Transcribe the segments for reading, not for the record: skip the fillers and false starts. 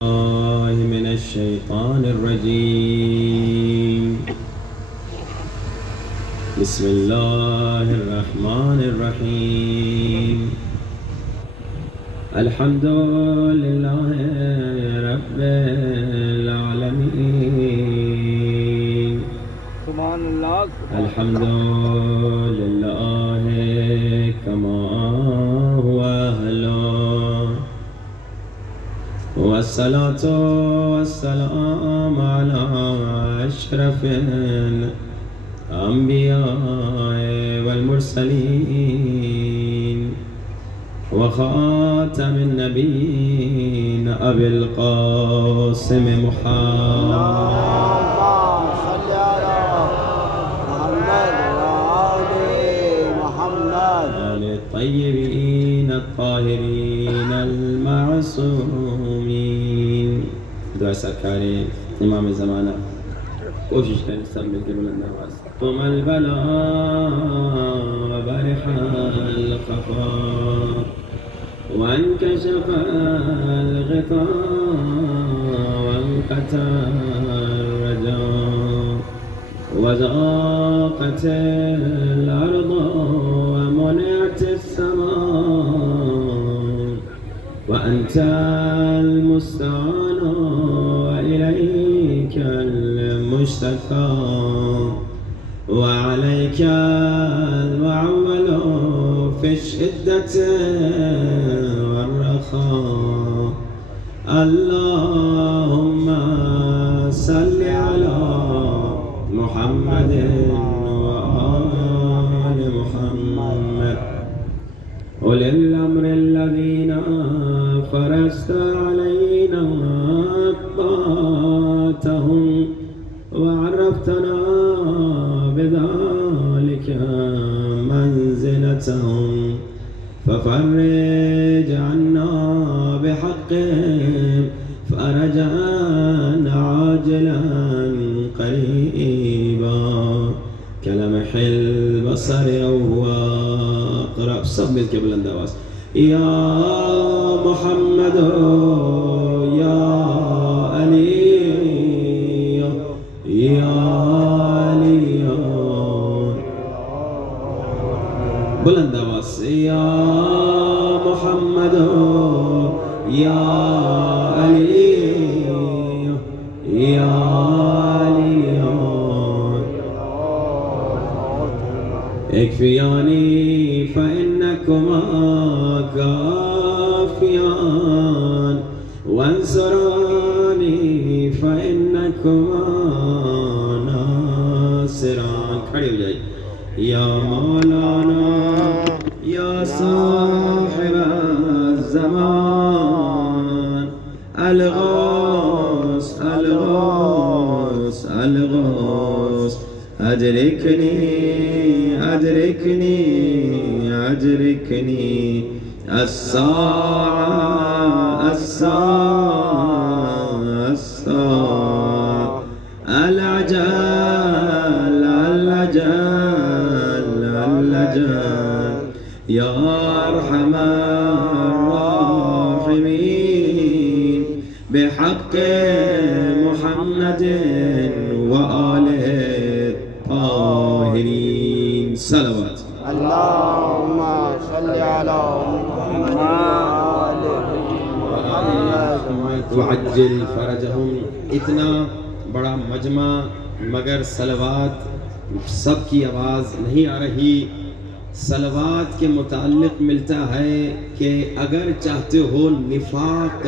من الشيطان الرجيم. بسم الله الرحمن الرحيم. الحمد لله رب العالمين. سبحان الله. الحمد لله كما هو أهله، والصلاة والسلام على أشرف الأنبياء والمرسلين وخاتم النبيين أبي القاسم محمد. اللهم صل على محمد وآل محمد. آل الطيبين الطاهرين المعصومين. دعاء سرکاری امام زمانہ کوشش کریں سب مل کے بلند آواز. قم البلاء وبرح الخفاء وانكشف الغطاء وانقطع الرجاء وضاقت الأرض ومنعت السماء وأنت المستعان وإليك المشتكى وعليك المعول في الشدة والرخاء. اللهم صل على محمد وآل محمد. أولي الأمر الذين فرست علينا طاعتهم وعرفتنا بذلك منزلتهم، ففرج عنا بحقهم فرجا عاجلا قريبا كلمح البصر أو أقرب. سب مل کے بلند آواز. یا محمد یا علی یا علی بلند آواز سے. یا محمد یا علی یا علی اكفياني فإنكما كافيان وانصراني فإنكما ناصران. کھڑے ہو جائیے. یا مولانا یا صاحب الزمان الغوث الغوث الغوث أدركني أدركني أدركني الساعة الساعة الساعة العجل العجل العجل. يا أرحم الراحمين بحق محمد وآله الطاهرين. صلوات. اللهم صل على محمد وعجل فرجهم. اتنا بڑا مجمع مگر صلوات سب کی آواز نہیں آ رہی. صلوات کے متعلق ملتا ہے کہ اگر چاہتے ہو نفاق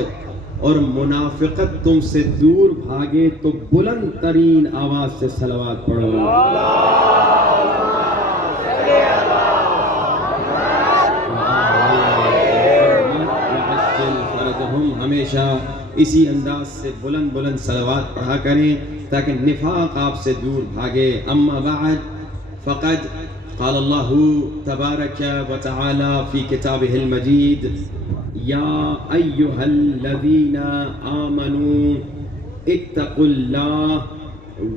اور منافقت تم سے دور بھاگے تو بلند ترین آواز سے صلوات پڑھو. ہمیشہ اسی انداز سے بلند بلند صلوات پڑھا کریں تاکہ نفاق آپ سے دور بھاگے. اما بعد فقد قال اللہ تبارک و تعالی فی کتابہ المجید یا ایہا الذین آمنوا اتقوا اللہ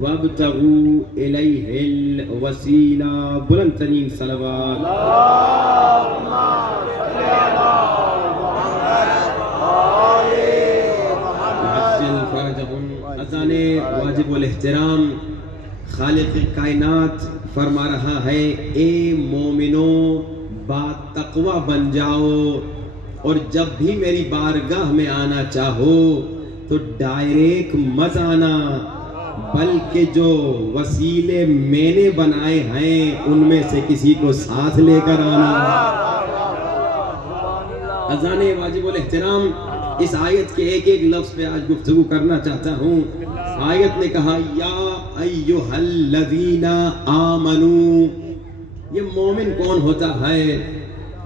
وابتغوا الیہ الوسیلہ. بلند ترین صلوات. اللهم صل على محمد عجل فرجهم. اذان واجب الاحترام. خالق کائنات فرما رہا ہے اے مومنوں با تقوی بن جاؤ اور جب بھی میری بارگاہ میں آنا چاہو تو ڈائریکٹ مت آنا بلکہ جو وسیلے میں نے بنائے ہیں ان میں سے کسی کو ساتھ لے کر آنا. اذان واجب الاحترام. اس آیت کے ایک ایک لفظ پہ آج گفتگو کرنا چاہتا ہوں. آیت نے کہا یا ایھا الذین آمنو. یہ مومن کون ہوتا ہے؟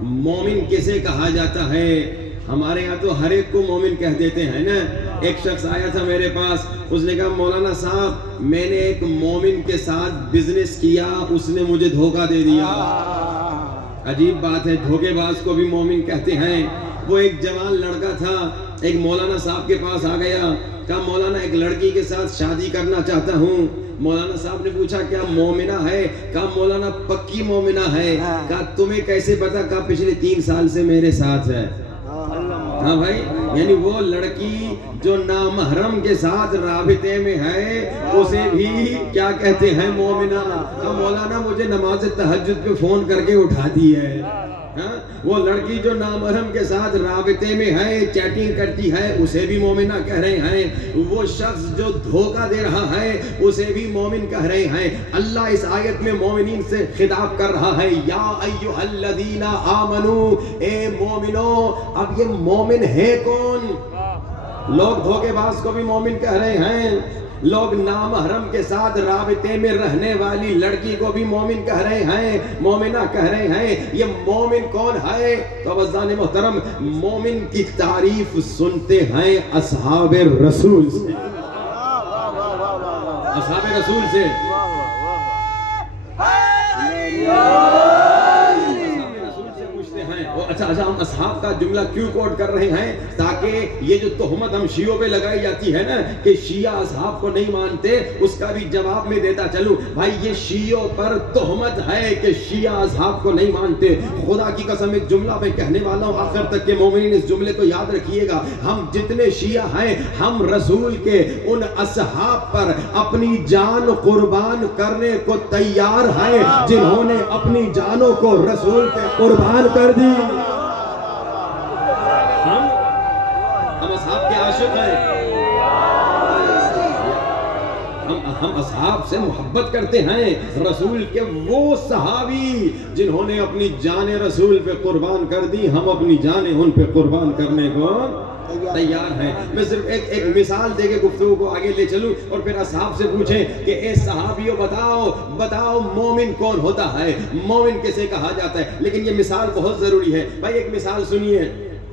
مومن کسے کہا جاتا ہے؟ ہمارے یہاں تو ہر ایک کو مومن کہہ دیتے ہیں نا. ایک شخص آیا تھا میرے پاس, اس نے کہا مولانا صاحب میں نے ایک مومن کے ساتھ بزنس کیا, اس نے مجھے دھوکہ دے دیا. عجیب بات ہے, دھوکے باز کو بھی مومن کہتے ہیں. وہ ایک جوان لڑکا تھا, ایک مولانا صاحب کے پاس آ گیا, کہا مولانا ایک لڑکی کے ساتھ شادی کرنا چاہتا ہوں. مولانا صاحب نے پوچھا کیا مومنہ ہے؟ کہا مولانا پکی مومنہ ہے. کہا تمہیں کیسے پتا؟ کہا پچھلے 3 سال سے میرے ساتھ ہے. ہاں بھائی, یعنی وہ لڑکی جو نامحرم کے ساتھ رابطے میں ہے اسے بھی کیا کہتے ہیں؟ مومنہ. مولانا مجھے نماز تہجد پہ فون کر کے اٹھا دی ہے. وہ لڑکی جو نامحرم کے ساتھ رابطے میں ہے, چیٹنگ کرتی ہے, اسے بھی مومنہ کہہ رہے ہیں. وہ شخص جو دھوکہ دے رہا ہے اسے بھی مومن کہہ رہے ہیں. اللہ اس آیت میں مومنین سے خطاب کر رہا ہے یا ایھا الذین آمنو, اے مومنو. اب یہ مومن ہے کون؟ لوگ دھوکے باز کو بھی مومن کہہ رہے ہیں, لوگ نامحرم کے ساتھ رابطے میں رہنے والی لڑکی کو بھی مومن کہہ رہے ہیں, مومنہ کہہ رہے ہیں. یہ مومن کون ہے؟ تو عزیزان محترم, مومن کی تعریف سنتے ہیں اصحاب رسول سے. اصحاب رسول سے اچھا ہم اصحاب کا جملہ کیوں کوٹ کر رہے ہیں؟ تاکہ یہ جو تہمت ہم شیعوں پہ لگائی جاتی ہے نا کہ شیعہ اصحاب کو نہیں مانتے, اس کا بھی جواب میں دیتا چلوں. بھائی یہ شیعوں پر تہمت ہے کہ شیعہ اصحاب کو نہیں مانتے. خدا کی قسم ایک جملہ میں کہنے والا ہوں آخر تک کے مومنین اس جملے کو یاد رکھیے گا. ہم جتنے شیعہ ہیں ہم رسول کے ان اصحاب پر اپنی جان قربان کرنے کو تیار ہیں جنہوں نے اپنی جانوں کو رسول پہ قربان کر دی. ہم اصحاب کے عاشق ہیں, ہم اصحاب سے محبت کرتے ہیں. رسول کے وہ صحابی جنہوں نے اپنی جان رسول پہ قربان کر دی, ہم اپنی جانیں ان پہ قربان کرنے کو تیار ہیں. میں صرف ایک مثال دے کے گفتگو کو آگے لے چلوں اور پھر اصحاب سے پوچھیں کہ اے صحابیوں بتاؤ مومن کون ہوتا ہے, مومن کسے کہا جاتا ہے. لیکن یہ مثال بہت ضروری ہے. بھائی ایک مثال سنیے,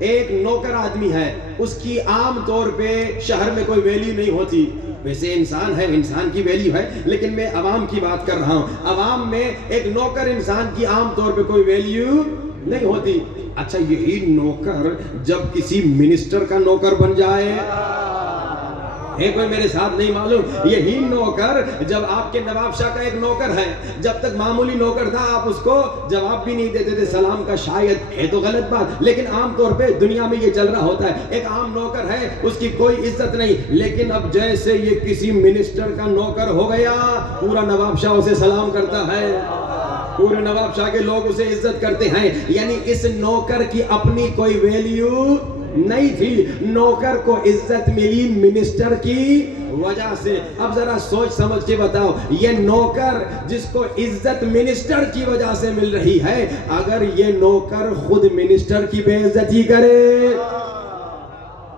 ایک نوکر آدمی ہے, اس کی عام طور پہ شہر میں کوئی ویلیو نہیں ہوتی. ویسے انسان ہے, انسان کی ویلیو ہے, لیکن میں عوام کی بات کر رہا ہوں. عوام میں ایک نوکر انسان کی عام طور پہ کوئی ویلیو نہیں ہوتی. اچھا یہی نوکر جب کسی منسٹر کا نوکر بن جائے, ہے کوئی میرے ساتھ نہیں معلوم؟ یہی نوکر جب آپ کے نواب شاہ کا ایک نوکر ہے, جب تک معمولی نوکر تھا آپ اس کو جواب بھی نہیں دیتے تھے سلام کا. شاید ہے تو غلط بات, لیکن عام طور پہ دنیا میں یہ چل رہا ہوتا ہے. ایک عام نوکر ہے, اس کی کوئی عزت نہیں, لیکن اب جیسے یہ کسی منسٹر کا نوکر ہو گیا پورا نواب شاہ اسے سلام کرتا ہے, پورے نواب شاہ کے لوگ اسے عزت کرتے ہیں. یعنی اس نوکر کی اپنی کوئی ویلیو نہیں تھی, نوکر کو عزت ملی منسٹر کی وجہ سے. اب ذرا سوچ سمجھ کے بتاؤ, یہ نوکر جس کو عزت منسٹر کی وجہ سے مل رہی ہے, اگر یہ نوکر خود منسٹر کی بے عزتی کرے,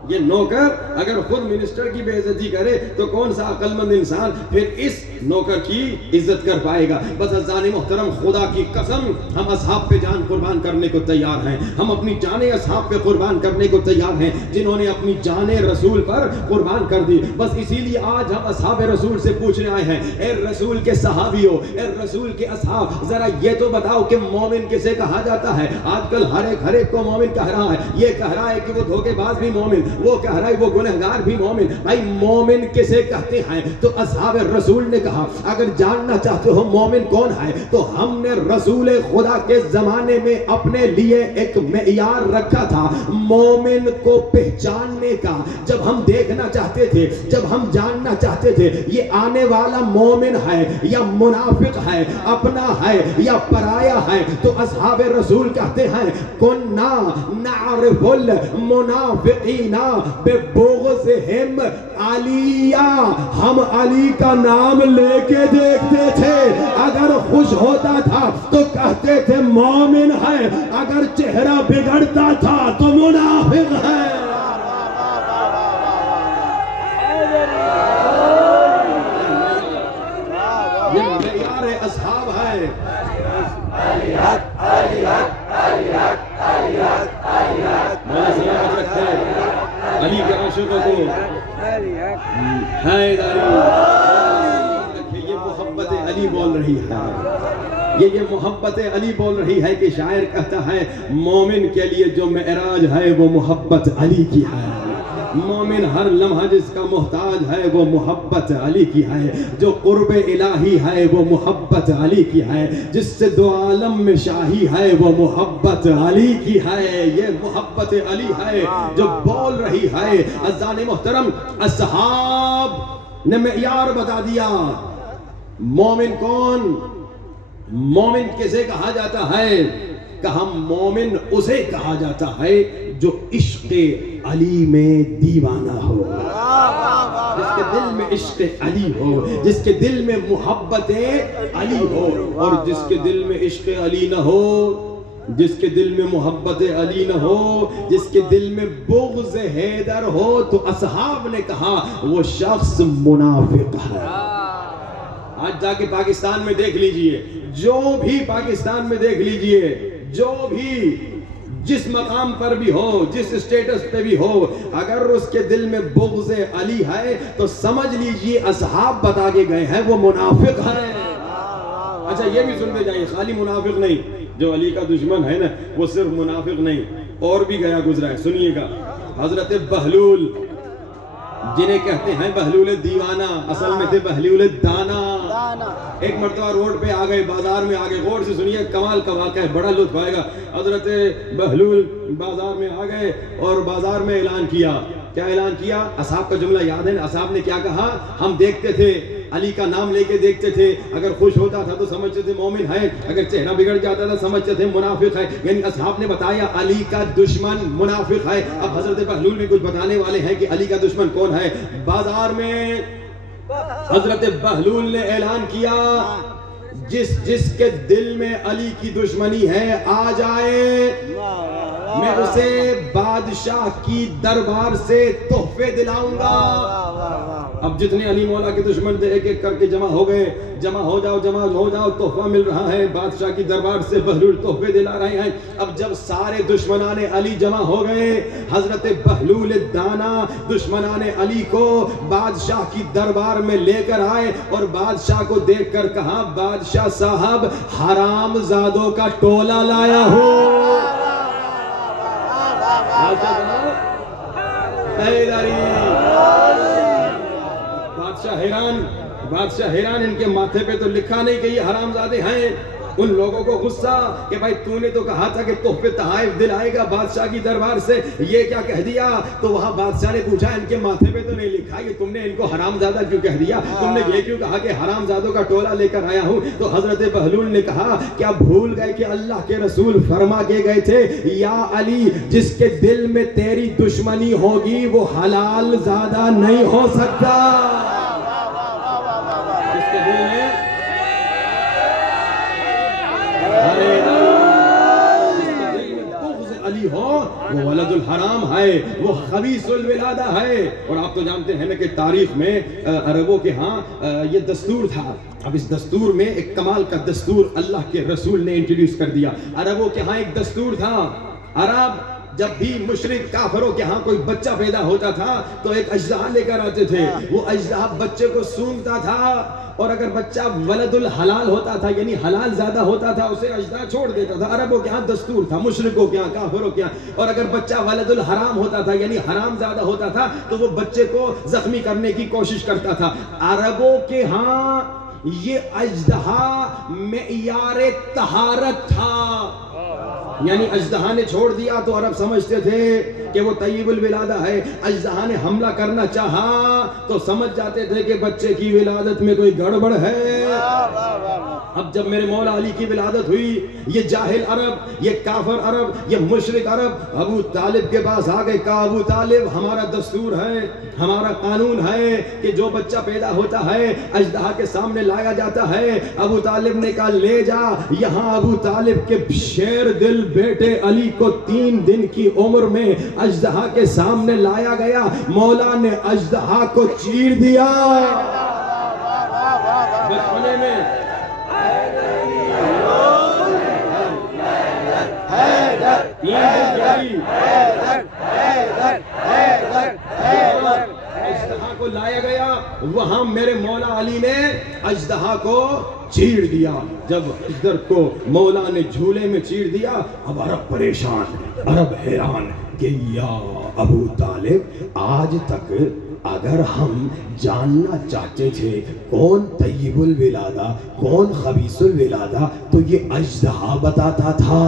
یہ نوکر اگر خود منسٹر کی بے عزتی کرے تو کون سا عقل مند انسان پھر اس نوکر کی عزت کر پائے گا؟ بس عزیزان محترم, خدا کی قسم ہم اصحاب پہ جان قربان کرنے کو تیار ہیں, ہم اپنی جانیں اصحاب پہ قربان کرنے کو تیار ہیں جنہوں نے اپنی جانیں رسول پر قربان کر دی. بس اسی لیے آج ہم اصحاب رسول سے پوچھنے آئے ہیں, اے رسول کے صحابیوں, اے رسول کے اصحاب, ذرا یہ تو بتاؤ کہ مومن کسے کہا جاتا ہے؟ آج کل ہر ایک کو مومن کہہ رہا ہے. یہ کہہ رہا ہے کہ وہ دھوکے باز بھی مومن, وہ کہہ رہا ہے وہ گنہگار بھی مومن. بھائی مومن کسے کہتے ہیں؟ تو اصحاب رسول نے کہا اگر جاننا چاہتے ہو مومن کون ہے تو ہم نے رسول خدا کے زمانے میں اپنے لیے ایک معیار رکھا تھا مومن کو پہچاننے کا. جب ہم دیکھنا چاہتے تھے, جب ہم جاننا چاہتے تھے یہ آنے والا مومن ہے یا منافق ہے, اپنا ہے یا پرایا ہے, تو اصحاب رسول کہتے ہیں کننا نعرف المنافقین ببغضهم علیہ, ہم علی کا نام لے کے دیکھتے تھے, اگر خوش ہوتا تھا تو کہتے تھے مومن ہے, اگر چہرہ بگڑتا تھا تو منافق ہے. یہ معیار اصحاب ہے. مولا سلامت رکھتے علی کے عاشقوں کو. یہ محبت علی بول رہی ہے, یہ محبت علی بول رہی ہے کہ شاعر کہتا ہے مومن کے لیے جو معراج ہے وہ محبت علی کی ہے. مومن ہر لمحہ جس کا محتاج ہے وہ محبت علی کی ہے. جو قرب الہی ہے وہ محبت علی کی ہے. جس سے دو عالم میں شاہی ہے وہ محبت علی کی ہے. یہ محبت علی ہے جو بول رہی ہے. عزیزان محترم, اصحاب نے معیار بتا دیا مومن کون, مومن کسے کہا جاتا ہے. کہا مومن اسے کہا جاتا ہے جو عشق علی میں دیوانہ ہو, جس کے دل میں عشق علی ہو, جس کے دل میں محبت علی ہو. اور جس کے دل میں عشق علی نہ ہو, جس کے دل میں محبت علی نہ ہو, جس کے دل میں بغض حیدر ہو, تو اصحاب نے کہا وہ شخص منافق ہے. آج جا کے پاکستان میں دیکھ لیجئے, جو بھی پاکستان میں دیکھ لیجئے, جو بھی جس مقام پر بھی ہو, جس اسٹیٹس پہ بھی ہو, اگر اس کے دل میں بغض علی ہے تو سمجھ لیجئے اصحاب بتا کے گئے ہیں وہ منافق ہے. اچھا یہ بھی سنتے جائیے, خالی منافق نہیں, جو علی کا دشمن ہے نا وہ صرف منافق نہیں اور بھی گیا گزرا ہے. سنیے گا حضرت بہلول جنہیں کہتے ہیں بہلول دیوانہ, اصل میں تھے بہلول دانا. ایک مرتبہ روڈ پہ آ گئے, بازار میں آ گئے. غور سے سنیے, کمال کا واقعہ ہے, بڑا لطف آئے گا. حضرت بہلول بازار میں آ گئے اور بازار میں اعلان کیا. کیا اعلان کیا؟ اصحاب کا جملہ یاد ہے نا, اصحاب نے کیا کہا, ہم دیکھتے تھے علی کا نام لے کے دیکھتے تھے, اگر خوش ہوتا تھا تو سمجھتے تھے مومن ہے, اگر چہرہ بگڑ جاتا تھا سمجھتے تھے منافق ہے. یعنی اصحاب نے بتایا علی کا دشمن منافق ہے. اب حضرت بہلول بھی کچھ بتانے والے ہیں کہ علی کا دشمن کون ہے. بازار میں حضرت بہلول نے اعلان کیا جس کے دل میں علی کی دشمنی ہے آ جائے, میں اسے بادشاہ کی دربار سے تحفے دلاؤں گا. اب جتنے علی مولا کے دشمن تھے ایک ایک کر کے جمع ہو گئے. جمع ہو جاؤ, تحفہ مل رہا ہے بادشاہ کی دربار سے, بہلول تحفے دلا رہے ہیں. اب جب سارے دشمنان علی جمع ہو گئے, حضرت بہلول دانا دشمنان علی کو بادشاہ کی دربار میں لے کر آئے اور بادشاہ کو دیکھ کر کہا بادشاہ صاحب حرام زادوں کا ٹولہ لایا ہوں. بادشاہ حیران, ان کے ماتھے پہ تو لکھا نہیں کہ یہ حرام زادے ہیں. ان لوگوں کو غصہ کہ بھائی تو نے تو کہا تھا کہ تحفے تحائف دلائے گا بادشاہ کی دربار سے, یہ کیا کہہ دیا. تو وہاں بادشاہ نے پوچھا ان کے ماتھے پہ تو نہیں لکھا, یہ تم نے ان کو حرام زادہ کیوں کہہ دیا, تم نے یہ کیوں کہا کہ حرام زادوں کا ٹولہ لے کر آیا ہوں. تو حضرت بہلول نے کہا کیا بھول گئے کہ اللہ کے رسول فرما کے گئے تھے یا علی جس کے دل میں تیری دشمنی ہوگی وہ حلال زادہ نہیں ہو سکتا. جس کے دل میں علی ہو وہ ولد الحرام ہے, وہ خبیث الولادہ ہے. اور آپ تو جانتے ہیں نا کہ تاریخ میں عربوں کے ہاں یہ دستور تھا. اب اس دستور میں ایک کمال کا دستور اللہ کے رسول نے انٹروڈیوس کر دیا. عربوں کے ہاں ایک دستور تھا, عرب جب بھی مشرک کافروں کے ہاں کوئی بچہ پیدا ہوتا تھا تو ایک اژدہا لے کر آتے تھے، وہ اژدہا بچے کو سونگتا تھا، اور اگر بچہ ولد الحلال ہوتا تھا یعنی حلال زیادہ ہوتا تھا اسے اژدہا چھوڑ دیتا تھا۔ عربوں کے ہاں دستور تھا، مشرکوں کے ہاں، کافروں کے ہاں۔ اور اگر بچہ ولد الحرام ہوتا تھا یعنی حرام زیادہ ہوتا تھا تو وہ بچے کو زخمی کرنے کی کوشش کرتا تھا۔ عربوں کے ہاں یہ اژدہا معیار طہارت تھا، یعنی اژدہا نے چھوڑ دیا تو عرب سمجھتے تھے کہ وہ طیب الولادہ ہے، اژدہا نے حملہ کرنا چاہا تو سمجھ جاتے تھے کہ بچے کی ولادت میں کوئی گڑبڑ ہے۔ اب جب میرے مولا علی کی ولادت ہوئی، یہ جاہل عرب، یہ کافر عرب، یہ مشرک عرب ابو طالب کے پاس آ گئے، کہا ابو طالب ہمارا دستور ہے، ہمارا قانون ہے کہ جو بچہ پیدا ہوتا ہے اژدہا کے سامنے لایا جاتا ہے۔ ابو طالب نے کہا لے جا۔ یہاں ابو طالب کے شیر دل بیٹے علی کو 3 دن کی عمر میں اژدہا کے سامنے لایا گیا، مولا نے اژدہا کو چیر دیا۔ بچپنے میں اژدہا کو لایا گیا، وہاں میرے مولا علی نے اژدہا کو چیر دیا۔ جب اژدر کو مولا نے جھولے میں چیر دیا، اب عرب پریشان، عرب حیران کہ یا ابو طالب آج تک اگر ہم جاننا چاہتے تھے کون طیب الولادہ کون خبیث الولادہ تو یہ اژدہا بتاتا تھا۔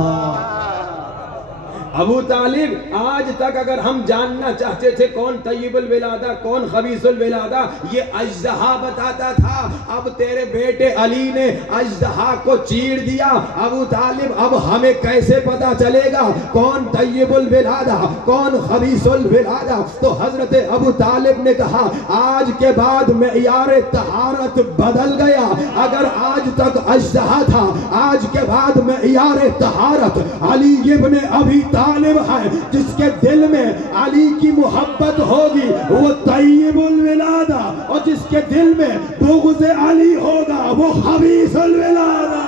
ابو طالب آج تک اگر ہم جاننا چاہتے تھے کون طیب الولادہ کون خبیث الولادہ یہ اژدہا بتاتا تھا۔ اب تیرے بیٹے علی نے اژدہا کو چیر دیا، ابو طالب اب ہمیں کیسے پتا چلے گا کون طیب الولادہ کون خبیث الولادہ؟ تو حضرت ابو طالب نے کہا آج کے بعد معیار طہارت بدل گیا، اگر آج تک اژدہا تھا آج کے بعد معیار طہارت علی ابن ابی طالب ہے، جس کے دل میں علی کی محبت ہوگی وہ طیب الولادہ، اور جس کے دل میں بغض علی ہوگا وہ خبیث الولادہ۔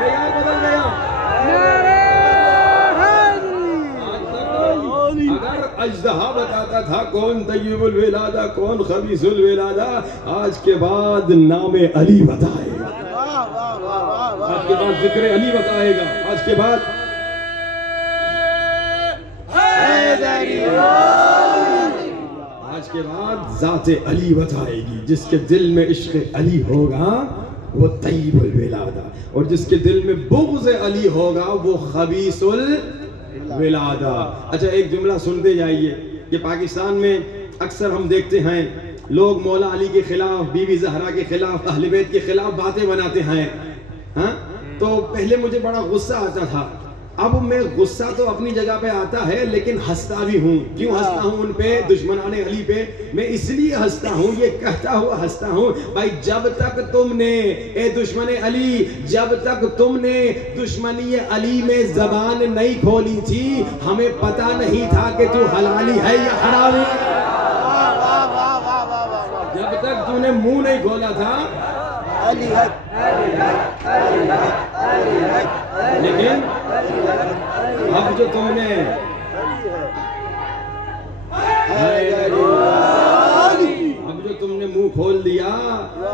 معیار بدل گیا۔ اگر اژدہا بتاتا تھا کون طیب الولادہ کون خبیث الولادہ، آج کے بعد نام علی بتائے گا، آج کے بعد ذکر علی بتائے گا، آج کے بعد آج کے بعد ذات علی بتائے گی۔ جس کے دل میں عشق علی ہوگا وہ طیب الولادہ، اور جس کے دل میں بغض علی ہوگا وہ خبیث الولادہ۔ اچھا ایک جملہ سنتے جائیے کہ پاکستان میں اکثر ہم دیکھتے ہیں لوگ مولا علی کے خلاف بی بی زہرا کے خلاف اہل بیت کے خلاف باتیں بناتے ہیں، ہاں تو پہلے مجھے بڑا غصہ آتا تھا، اب میں غصہ تو اپنی جگہ پہ آتا ہے لیکن ہنستا بھی ہوں۔ کیوں ہنستا ہوں ان پہ دشمنان علی پہ؟ میں اس لیے ہنستا ہوں، یہ کہتا ہوا ہنستا ہوں بھائی جب تک تم نے اے دشمن علی جب تک تم نے دشمنی علی میں زبان نہیں کھولی تھی ہمیں پتہ نہیں تھا کہ تو حلالی ہے یا حرامی۔ جب تک تو نے منہ نہیں کھولا تھا لیکن اب جو تم نے منہ کھول دیا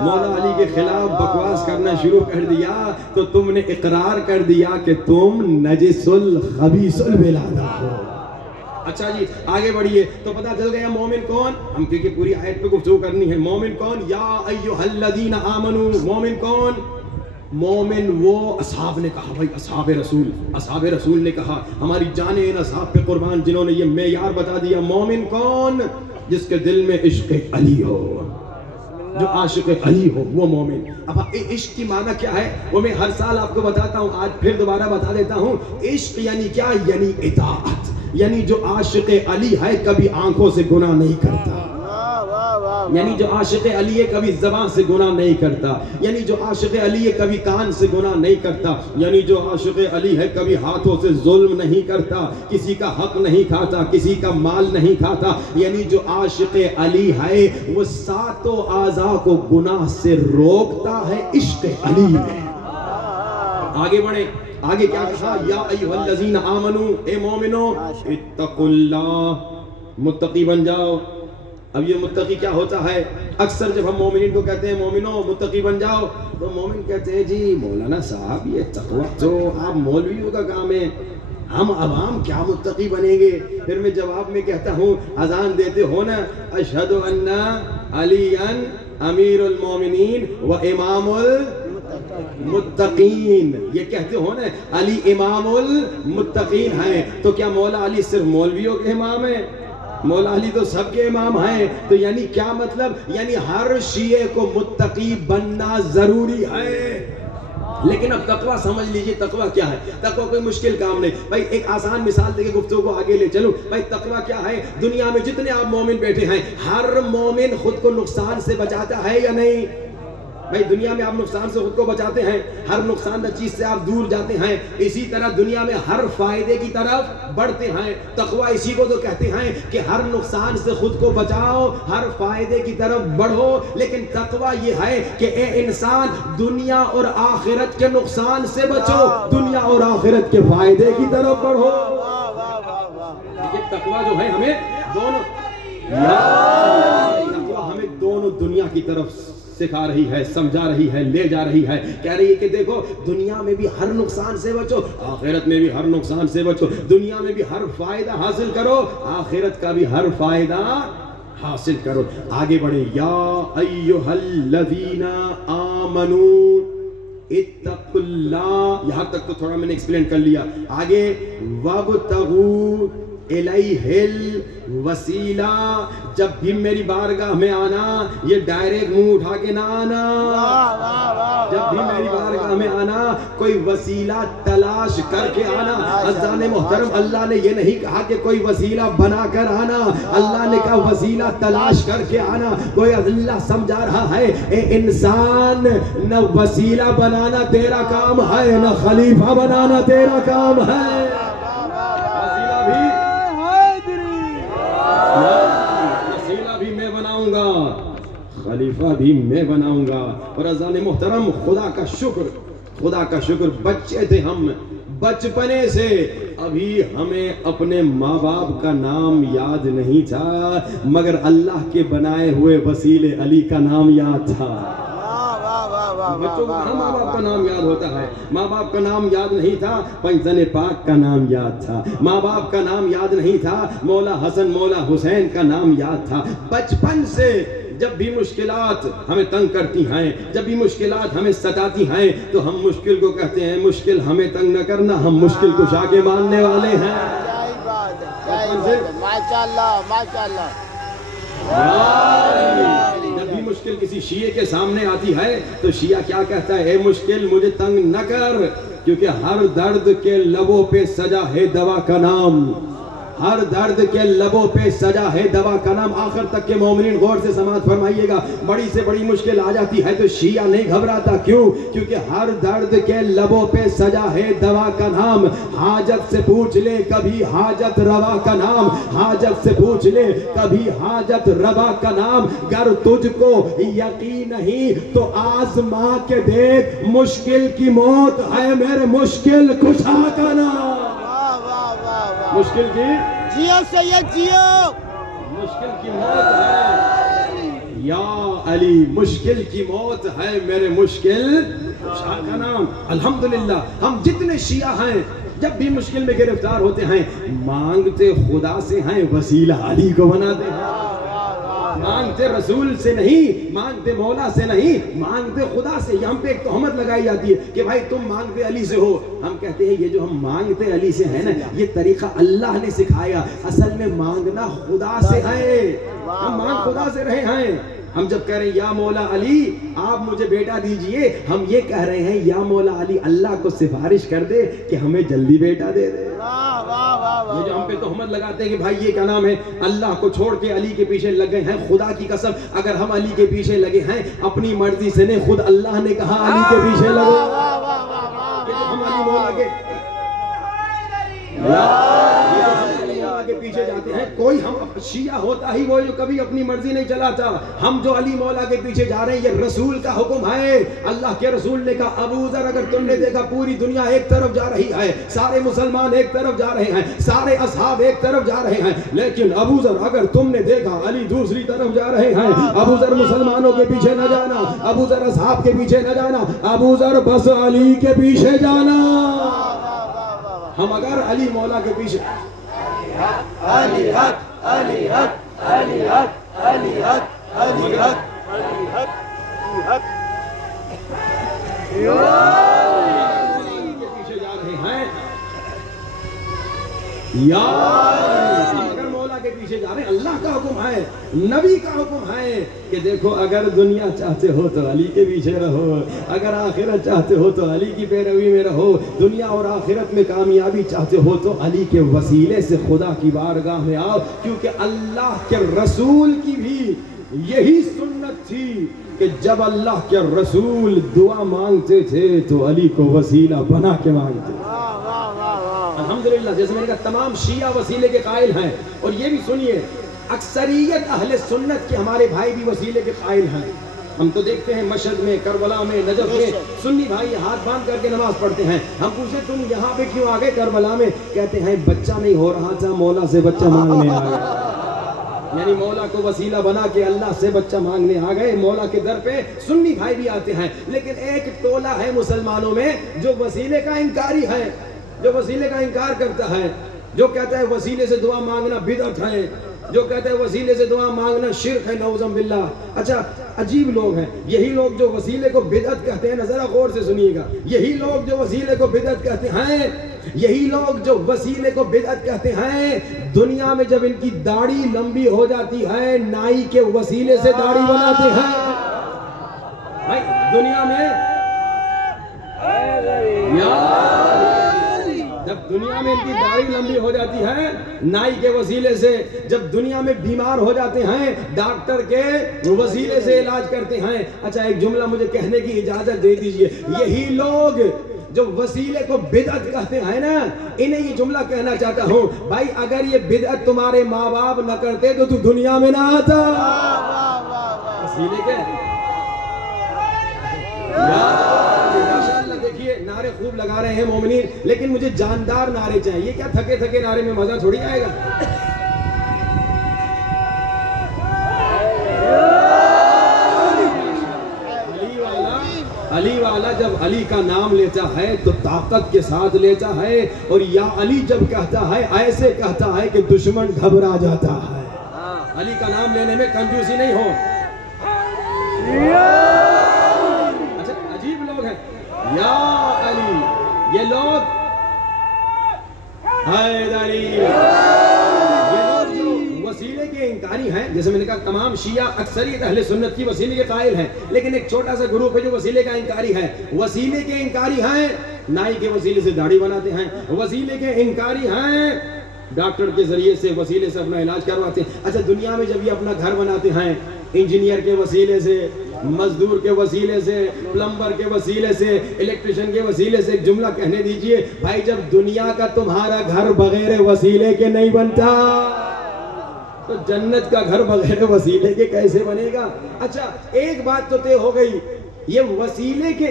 مولا علی کے خلاف بکواس کرنا شروع کر دیا تو تم نے اقرار کر دیا کہ تم نجس الخبیث الولادہ ہو۔ اچھا جی آگے بڑھیے تو پتہ چل گیا مومن کون، ہم کیونکہ پوری آیت پہ گفتگو کرنی ہے۔ مومن کون؟ یا ایھا الذین آمنو، مومن کون؟ مومن وہ اصحاب نے کہا بھائی اصحاب رسول نے کہا ہماری جانیں ان اصحاب پہ قربان جنہوں نے یہ معیار بتا دیا۔ مومن کون؟ جس کے دل میں عشق علی ہو، جو عاشق علی ہو وہ مومن۔ اب عشق کی معنی کیا ہے وہ میں ہر سال آپ کو بتاتا ہوں، آج پھر دوبارہ بتا دیتا ہوں۔ عشق یعنی کیا؟ یعنی اطاعت، یعنی جو عاشق علی ہے کبھی آنکھوں سے گناہ نہیں کرتا، یعنی جو عاشق علی ہے کبھی زبان سے گناہ نہیں کرتا، یعنی جو عاشق علی ہے کبھی کان سے گناہ نہیں کرتا، یعنی جو عاشق علی ہے کبھی ہاتھوں سے ظلم نہیں کرتا، کسی کا حق نہیں کھاتا، کسی کا مال نہیں کھاتا، یعنی جو عاشق علی ہے وہ ساتوں اعضاء کو گناہ سے روکتا ہے عشق علی میں۔ آگے بڑھیں آگے کیا کہا؟ یا ایھا الذین آمنو، اے مومنو اتقوا اللہ، متقی بن جاؤ۔ اب یہ متقی کیا ہوتا ہے؟ اکثر جب ہم مومنین کو کہتے ہیں مومنوں متقی بن جاؤ، تو مومن کہتے ہیں جی مولانا صاحب یہ تقوی تو آپ مولویوں کا کام ہے، ہم عوام کیا متقی بنیں گے؟ پھر میں جواب میں کہتا ہوں اذان دیتے ہو نا، اشہد ان علی امیر المومنین و امام المتقین، یہ کہتے ہو نا علی امام المتقین ہیں، تو کیا مولا علی صرف مولویوں کے امام ہیں؟ مولا علی تو سب کے امام ہیں۔ تو یعنی کیا مطلب؟ یعنی ہر شیعہ کو متقی بننا ضروری ہے۔ لیکن اب تقوی سمجھ لیجئے تقوی کیا ہے؟ تقوی کوئی مشکل کام نہیں بھائی، ایک آسان مثال دے کے گفتگو کو آگے لے چلوں بھائی۔ تقوی کیا ہے؟ دنیا میں جتنے آپ مومن بیٹھے ہیں، ہر مومن خود کو نقصان سے بچاتا ہے یا نہیں؟ بھائی دنیا میں آپ نقصان سے خود کو بچاتے ہیں، ہر نقصان دہ چیز سے آپ دور جاتے ہیں، اسی طرح دنیا میں ہر فائدے کی طرف بڑھتے ہیں۔ تقوی اسی کو تو کہتے ہیں کہ ہر نقصان سے خود کو بچاؤ، ہر فائدے کی طرف بڑھو۔ لیکن تقوی یہ ہے کہ اے انسان دنیا اور آخرت کے نقصان سے بچو، دنیا اور آخرت کے فائدے کی طرف بڑھو۔ تقوی جو ہے ہمیں دونوں دنیا کی طرف سکھا رہی ہے، سمجھا رہی ہے، لے جا رہی ہے، کہہ رہی ہے کہ دیکھو دنیا میں بھی ہر نقصان سے بچو، آخرت میں بھی ہر نقصان سے بچو، دنیا میں بھی ہر فائدہ حاصل کرو، آخرت کا بھی ہر فائدہ حاصل کرو۔ آگے بڑھیں، یا ایھا الذین آمنوا اتقوا اللہ، یہاں تک تو تھوڑا میں نے ایکسپلین کر لیا۔ آگے وابتغوا الیہ الوسیلہ، جب بھی میری بارگاہ میں آنا یہ ڈائریکٹ منہ اٹھا کے نہ آنا، جب بھی میری بارگاہ میں آنا کوئی وسیلہ تلاش کر کے آنا۔ عزیزان محترم، اللہ نے یہ نہیں کہا کہ کوئی وسیلہ بنا کر آنا، اللہ نے کہا وسیلہ تلاش کر کے آنا۔ کوئی اللہ سمجھا رہا ہے اے انسان، نہ وسیلہ بنانا تیرا کام ہے، نہ خلیفہ بنانا تیرا کام ہے، وسیلہ بھی میں بناؤں گا، خلیفہ بھی میں بناؤں گا۔ اور عزیزان محترم، خدا کا شکر بچے تھے ہم، بچپنے سے ابھی ہمیں اپنے ماں باپ کا نام یاد نہیں تھا، مگر اللہ کے بنائے ہوئے وسیلے علی کا نام یاد تھا۔ بچوں کو ہم ماں باپ کا نام یاد ہوتا ہے، ماں باپ کا نام یاد نہیں تھا، پنجتن پاک کا نام یاد تھا، ماں باپ کا نام یاد نہیں تھا، مولا حسن مولا حسین کا نام یاد تھا۔ بچپن سے جب بھی مشکلات ہمیں تنگ کرتی ہیں، جب بھی مشکلات ہمیں ستاتی ہیں، تو ہم مشکل کو کہتے ہیں مشکل ہمیں تنگ نہ کرنا، ہم مشکل کشا کے ماننے والے ہیں۔ ماشاءاللہ ماشاءاللہ۔ جب بھی مشکل کسی شیعہ کے سامنے آتی ہے تو شیعہ کیا کہتا ہے؟ اے مشکل مجھے تنگ نہ کر، کیونکہ ہر درد کے لبوں پہ سجا ہے دوا کا نام، ہر درد کے لبوں پہ سجا ہے دوا کا نام۔ آخر تک کے مومنین غور سے سماعت فرمائیے گا، بڑی سے بڑی مشکل آ جاتی ہے تو شیعہ نہیں گھبراتا، کیوں؟ کیونکہ ہر درد کے لبوں پہ سجا ہے دوا کا نام۔ حاجت سے پوچھ لے کبھی حاجت روا کا نام، حاجت سے پوچھ لے کبھی حاجت روا کا نام۔ گر تجھ کو یقین نہیں تو آزما کے دیکھ، مشکل کی موت ہے میرے مشکل کشا کا نام۔ مشکل کی جیو سید جیو، مشکل کی موت ہے یا علی، مشکل کی موت ہے میرے مشکل کشا کا نام۔ الحمدللہ ہم جتنے شیعہ ہیں جب بھی مشکل میں گرفتار ہوتے ہیں مانگتے خدا سے ہیں، وسیلہ علی کو بناتے ہیں، مانگتے رسول سے نہیں، مانگتے مولا سے نہیں، مانگتے خدا سے۔ ہم پہ ایک تہمت لگائی جاتی ہے کہ بھائی تم مانگتے علی سے ہو، ہم کہتے ہیں یہ جو ہم مانگتے علی سے ہے نا، یہ طریقہ اللہ نے سکھایا، اصل میں مانگنا خدا سے ہے، ہم مانگ خدا سے رہے ہیں۔ ہم جب کہہ رہے ہیں یا مولا علی آپ مجھے بیٹا دیجئے، ہم یہ کہہ رہے ہیں یا مولا علی اللہ کو سفارش کر دے کہ ہمیں جلدی بیٹا دے دے۔ یہ جو ہم پہ تہمت لگاتے ہیں کہ بھائی یہ کیا نام ہے، اللہ کو چھوڑ کے علی کے پیچھے لگے ہیں، خدا کی قسم اگر ہم علی کے پیچھے لگے ہیں اپنی مرضی سے نہیں، خود اللہ نے کہا علی کے پیچھے لگو، ہم علی مولا کے پیچھے جاتے ہیں. کوئی ہم شیعہ ہوتا ہی وہ جو کبھی اپنی مرضی نہیں چلاتا. ہم جو علی مولا کے پیچھے جا رہے ہیں یہ رسول کا حکم ہے. اللہ کے رسول نے کہا ابو ذر اگر تم نے دیکھا پوری دنیا ایک طرف جا رہی ہے, سارے مسلمان ایک طرف جا رہے ہیں, سارے اصحاب ایک طرف جا رہے ہیں, لیکن ابو ذر اگر تم نے دیکھا علی دوسری طرف جا رہے ہیں. ابو ذر مسلمانوں کے پیچھے نہ جانا, ابو ذر اصحاب کے پیچھے نہ جانا, ابو ذر بس علی کے پیچھے جانا. ہم اگر علی مولا کے پیچھے علی حق علی حق علی حق علی حق علی حق علی حق علی حق کے پیچھے جا رہے ہیں یا اگر مولا کے پیچھے جا رہے ہیں. اللہ کا حکم ہے, نبی کا حکم ہے کہ دیکھو اگر دنیا چاہتے ہو تو علی کے پیچھے رہو, اگر آخرت چاہتے ہو تو علی کی پیروی میں رہو, دنیا اور آخرت میں کامیابی چاہتے ہو تو علی کے وسیلے سے خدا کی بارگاہ میں آؤ. کیونکہ اللہ کے رسول کی بھی یہی سنت تھی کہ جب اللہ کے رسول دعا مانگتے تھے تو علی کو وسیلہ بنا کے مانگتے تھے. الحمدللہ جیسے میں نے کہا تمام شیعہ وسیلے کے قائل ہیں. اور یہ بھی سنیے اکثریت اہل سنت کے ہمارے بھائی بھی وسیلے کے قائل ہیں. ہم تو دیکھتے ہیں مشہد میں, کربلا میں, نجف میں سنی بھائی ہاتھ باندھ کر کے نماز پڑھتے ہیں. ہم پوچھیں تم یہاں پہ کیوں آگئے کربلا میں؟ کہتے ہیں بچہ نہیں ہو رہا تھا, مولا سے بچہ مانگنے آ گئے. یعنی مولا کو وسیلہ بنا کے اللہ سے بچہ مانگنے آ گئے. مولا کے در پہ سنی بھائی بھی آتے ہیں, لیکن ایک ٹولہ ہے مسلمانوں میں جو وسیلے کا انکاری ہے, جو وسیلے کا انکار کرتا ہے, جو کہتا ہے وسیلے سے دعا مانگنا بدعت ہے, جو کہتا ہے وسیلے سے دعا مانگنا شرک ہے, نعوذ باللہ. اچھا عجیب لوگ ہیں یہی لوگ جو وسیلے کو بدعت کہتے ہیں. ذرا غور سے سنیے گا, یہی لوگ جو وسیلے کو بدعت کہتے ہیں, یہی لوگ جو وسیلے کو بدعت کہتے ہیں, دنیا میں جب ان کی داڑھی لمبی ہو جاتی ہے نائی کے وسیلے سے داڑھی بناتے ہیں. بھائی دنیا میں جب دنیا میں ان کی داڑھی لمبی ہو جاتی ہے نائی کے وسیلے سے, جب دنیا میں بیمار ہو جاتے ہیں ڈاکٹر کے وسیلے سے علاج کرتے ہیں. اچھا ایک جملہ مجھے کہنے کی اجازت دے دیجئے, یہی لوگ جو وسیلے کو بدعت کہتے ہیں نا, انہیں یہ جملہ کہنا چاہتا ہوں, بھائی اگر یہ بدعت تمہارے ماں باپ نہ کرتے تو دنیا میں نہ آتا. وسیلے کے دیکھیے نعرے خوب لگا رہے ہیں مومنین, لیکن مجھے جاندار نعرے چاہیے. یہ کیا تھکے تھکے نعرے میں مزہ تھوڑی آئے گا. علی والا جب علی کا نام لیتا ہے تو طاقت کے ساتھ لیتا ہے, اور یا علی جب کہتا ہے ایسے کہتا ہے کہ دشمن گھبرا جاتا ہے. علی کا نام لینے میں کنجوسی نہیں ہو. اچھا عجیب لوگ ہیں یا علی, یہ لوگ حیدری, یہ لوگ جو وسیلے کے انکاری ہیں. جیسے میں نے کہا تمام شیعہ اکثریت اہل سنت کی وسیلے کے قائل ہیں, لیکن ایک چھوٹا سا گروپ ہے جو وسیلے کا انکاری ہے. وسیلے کے انکاری ہیں نائی کے وسیلے سے داڑھی بناتے ہیں, وسیلے کے انکاری ہیں ڈاکٹر کے ذریعے سے وسیلے سے اپنا علاج کرواتے ہیں. اچھا دنیا میں جب یہ اپنا گھر بناتے ہیں انجینئر کے وسیلے سے, مزدور کے وسیلے سے, پلمبر کے وسیلے سے, الیکٹریشن کے وسیلے سے, ایک جملہ کہنے دیجئے بھائی جب دنیا کا تمہارا گھر بغیر وسیلے کے نہیں بنتا تو جنت کا گھر بغیر وسیلے کے کیسے بنے گا. اچھا ایک بات تو طے ہو گئی, یہ وسیلے کے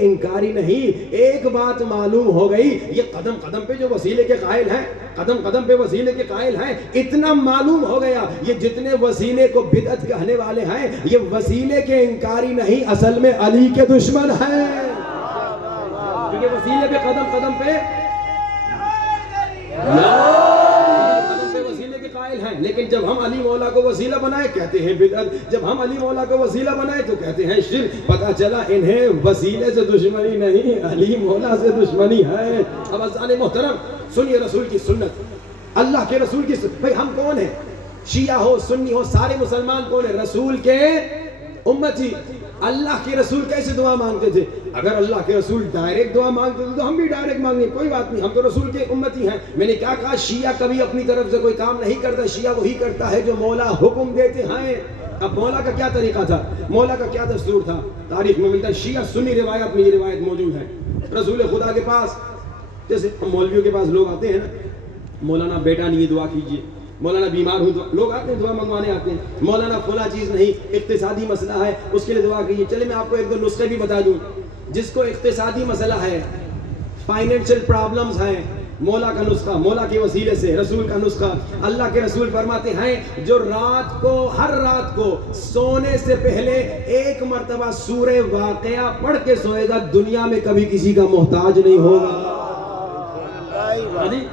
انکاری نہیں. ایک بات معلوم ہو گئی, یہ قدم قدم پہ جو وسیلے کے قائل ہیں, قدم قدم پہ وسیلے کے قائل ہیں, اتنا معلوم ہو گیا یہ جتنے وسیلے کو بدعت کہنے والے ہیں یہ وسیلے کے انکاری نہیں, اصل میں علی کے دشمن ہیں. کیونکہ وسیلے پہ قدم قدم پہ وسیلے کے قائل ہیں, لیکن جب ہم علی مولا کو وسیلہ بنائے کہتے ہیں بدعت, جب ہم علی مولا کو وسیلہ بنائے تو کہتے ہیں شرک. پتہ چلا انہیں وسیلے سے دشمنی نہیں, علی مولا سے دشمنی ہے. اب عزیزان محترم سنیے رسول کی سنت, اللہ کے رسول کی سنت. بھئی ہم کون ہیں, شیعہ ہو سنی ہو سارے مسلمان کون ہیں, رسول کے امتی. اللہ کے رسول کیسے دعا مانگتے تھے؟ اگر اللہ کے رسول ڈائریکٹ دعا مانگتے تھے تو ہم بھی ڈائریکٹ مانگیں, کوئی بات نہیں, ہم تو رسول کے امتی ہیں. میں نے کیا کہا, شیعہ کبھی اپنی طرف سے کوئی کام نہیں کرتا, شیعہ وہی کرتا ہے جو مولا حکم دیتے ہیں. اب مولا کا کیا طریقہ تھا, مولا کا کیا دستور تھا, تاریخ میں ملتا ہے. شیعہ سنی روایت میں یہ روایت موجود ہے, رسول خدا کے پاس جیسے مولویوں کے پاس لوگ آتے ہیں نا, مولانا بیٹا نہیں ہے دعا کیجئے، مولانا بیمار ہوں لوگ آتے ہیں دعا منگوانے آتے ہیں، مولانا فلاں چیز نہیں، اقتصادی مسئلہ ہے اس کے لیے دعا کیجئے۔ چلے میں آپ کو ایک دو نسخے بھی بتا دوں، جس کو اقتصادی مسئلہ ہے، فائنینشل پرابلمز ہیں، مولا کا نسخہ، مولا کے وسیلے سے رسول کا نسخہ، اللہ کے رسول فرماتے ہیں جو رات کو ہر رات کو سونے سے پہلے ایک مرتبہ سورہ واقعہ پڑھ کے سوئے گا دنیا میں کبھی کسی کا محتاج نہیں ہوگا۔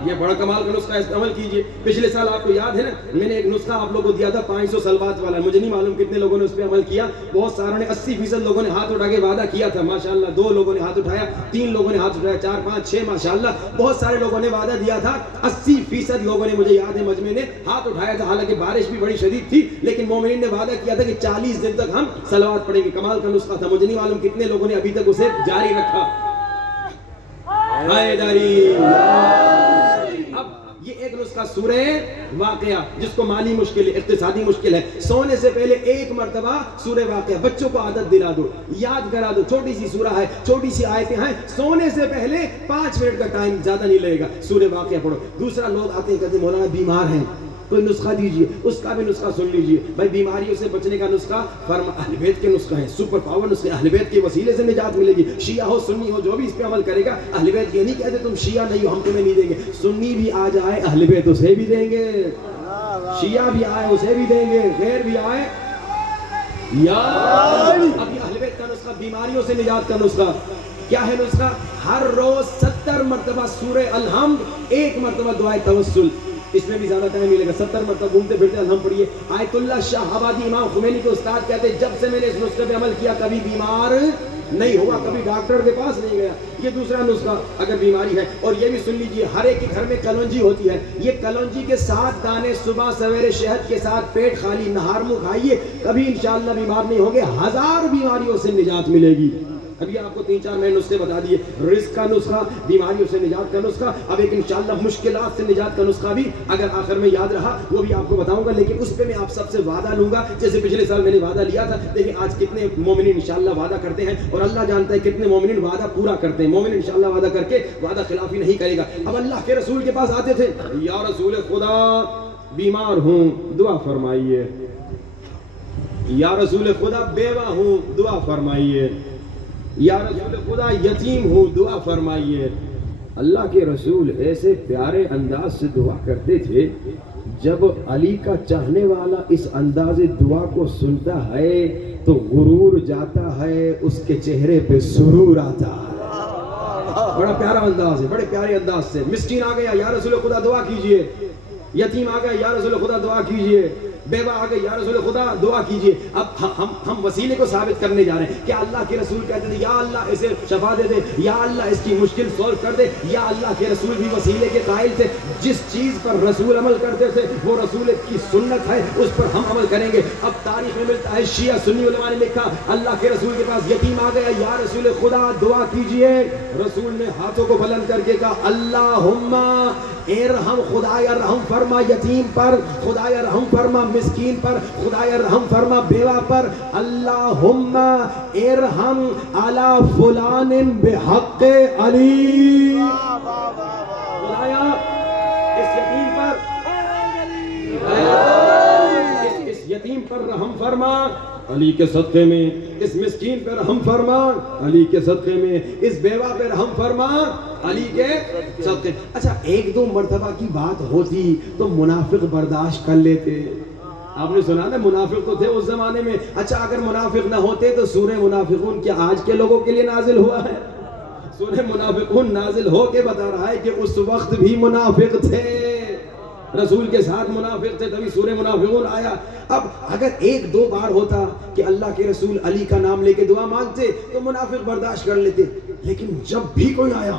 یہ بڑا کمال کا نسخہ ہے، اس پر عمل کیجئے۔ پچھلے سال آپ کو یاد ہے نا، میں نے ایک نسخہ آپ لوگوں کو دیا تھا 500 سلوات والا، مجھے نہیں معلوم کتنے لوگوں نے اس پہ عمل کیا، بہت ساروں نے 80% لوگوں نے ہاتھ اٹھا کے وعدہ کیا تھا، ماشاءاللہ 2 لوگوں نے ہاتھ اٹھایا، 3 لوگوں نے ہاتھ اٹھایا، 4 5 6 ماشاءاللہ بہت سارے لوگوں نے وعدہ دیا تھا، 80% لوگوں نے مجھے یاد ہے مجمع نے ہاتھ اٹھایا تھا، حالانکہ بارش بھی بڑی شدید تھی لیکن مومنین نے وعدہ کیا تھا کہ 40 دن تک ہم صلوات پڑھیں گے۔ کمال کا نسخہ تھا، مجھے نہیں معلوم کتنے لوگوں نے ابھی تک اسے جاری رکھا۔ اب یہ ایک نسخہ سورہ واقعہ، جس کو مالی مشکل ہے، اقتصادی مشکل ہے، سونے سے پہلے ایک مرتبہ سورہ واقعہ، بچوں کو عادت دلا دو، یاد کرا دو، چھوٹی سی سورہ ہے، چھوٹی سی آیتیں ہیں، سونے سے پہلے 5 منٹ کا ٹائم زیادہ نہیں لگے گا، سورہ واقعہ پڑھو۔ دوسرا لوگ آتے ہیں کہتے ہیں مولانا بیمار ہیں، کوئی نسخہ دیجئے، اس کا بھی نسخہ سن لیجئے۔ بھائی بیماریوں سے بچنے کا نسخہ اہل بیت کے نسخہ ہیں، سپر پاور نسخے، اہل بیت کے وسیلے سے نجات ملے گی۔ شیعہ ہو سنی ہو جو بھی اس پہ عمل کرے گا، اہل بیت یہ نہیں کہتے تم شیعہ نہیں ہو ہم تمہیں نہیں دیں گے، سنی بھی آ جائے اہل بیت اسے بھی دیں گے، شیعہ بھی آئے اسے بھی دیں گے، غیر بھی آئے یا ابھی اہل بیت کا نسخہ بیماریوں سے نجات کا نسخہ کیا ہے؟ نسخہ ہر روز 70 مرتبہ سورہ الحمد، 1 مرتبہ دعائے توسل، اس میں بھی زیادہ ٹائم ملے گا، 70 مرتبہ گھومتے پھرتے الحمد پڑھیے۔ آیت اللہ شاہ آبادی امام خمینی کے استاد کہتے ہیں جب سے میں نے اس نسخے پہ عمل کیا کبھی بیمار نہیں ہوا، کبھی ڈاکٹر کے پاس نہیں گیا۔ یہ دوسرا نسخہ اگر بیماری ہے، اور یہ بھی سن لیجئے ہر ایک کے گھر میں کلونجی ہوتی ہے، یہ کلونجی کے 7 دانے صبح سویرے شہد کے ساتھ پیٹ خالی نہار منہ کھائیے، کبھی انشاءاللہ بیمار نہیں ہوں گے، 1000 بیماریوں سے نجات ملے گی۔ ابھی آپ کو 3 4 میں نسخے بتا دیے، رزق کا نسخہ، بیماریوں سے نجات کا نسخہ، اب ایک انشاءاللہ مشکلات سے نجات کا نسخہ بھی اگر آخر میں یاد رہا وہ بھی آپ کو بتاؤں گا، لیکن اس پہ میں آپ سب سے وعدہ لوں گا جیسے پچھلے سال میں نے وعدہ لیا تھا۔ دیکھیں آج کتنے مومنین انشاءاللہ وعدہ کرتے ہیں اور اللہ جانتا ہے کتنے مومنین وعدہ پورا کرتے ہیں۔ مومن انشاءاللہ وعدہ کر کے وعدہ خلافی نہیں کرے گا۔ اب اللہ کے رسول کے پاس آتے تھے، یا رسول خدا بیمار ہوں دعا فرمائیے، یا رسول خدا بیوہ ہوں دعا فرمائیے، یا رسول خدا یتیم ہوں دعا فرمائیے۔ اللہ کے رسول ایسے پیارے انداز سے دعا کرتے تھے، جب علی کا چاہنے والا اس انداز دعا کو سنتا ہے تو غرور جاتا ہے، اس کے چہرے پہ سرور آتا ہے۔ بڑا پیارا انداز ہے، بڑے پیارے انداز سے۔ مسکین آ گیا، یا رسول خدا دعا کیجئے، یتیم آ گیا، یا رسول خدا دعا کیجئے، بیوہ آ گئی، یا رسول خدا دعا کیجئے۔ اب ہم وسیلے کو ثابت کرنے جا رہے ہیں کہ اللہ کے رسول کہتے تھے یا اللہ اسے شفا دے دے، یا اللہ اس کی مشکل سولو کر دے، یا اللہ کے رسول بھی وسیلے کے قائل تھے، جس چیز پر رسول عمل کرتے تھے وہ رسول کی سنت ہے، اس پر ہم عمل کریں گے۔ اب تاریخ میں ملتا ہے شیعہ سنی علماء نے لکھا اللہ کے رسول کے پاس یتیم آ گیا، یا رسول خدا دعا کیجئے، رسول نے ہاتھوں کو بلند کر کے کہا اللہم ارحم، خدایا رحم فرما یتیم پر، خدایا رحم فرما مسکین پر، خدایا رحم فرما بیوہ پر، اللہم ارحم علی فلان بحق علی، خدایا اس یتیم پر اس یتیم پر رحم فرما علی کے صدقے میں، اس مسکین پہ رحم فرما علی کے صدقے میں، اس بیوہ پہ رحم فرما علی کے صدقے۔ اچھا 1 2 مرتبہ کی بات ہوتی تو منافق برداشت کر لیتے، آپ نے سنا نا منافق تو تھے اس زمانے میں۔ اچھا اگر منافق نہ ہوتے تو سورہ منافقون کیا آج کے لوگوں کے لیے نازل ہوا ہے؟ سورہ منافقون نازل ہو کے بتا رہا ہے کہ اس وقت بھی منافق تھے، رسول کے ساتھ منافق تھے، تبھی سورہ منافقون آیا۔ اب اگر 1 2 بار ہوتا کہ اللہ کے رسول علی کا نام لے کے دعا مانگتے تو منافق برداشت کر لیتے، لیکن جب بھی کوئی آیا،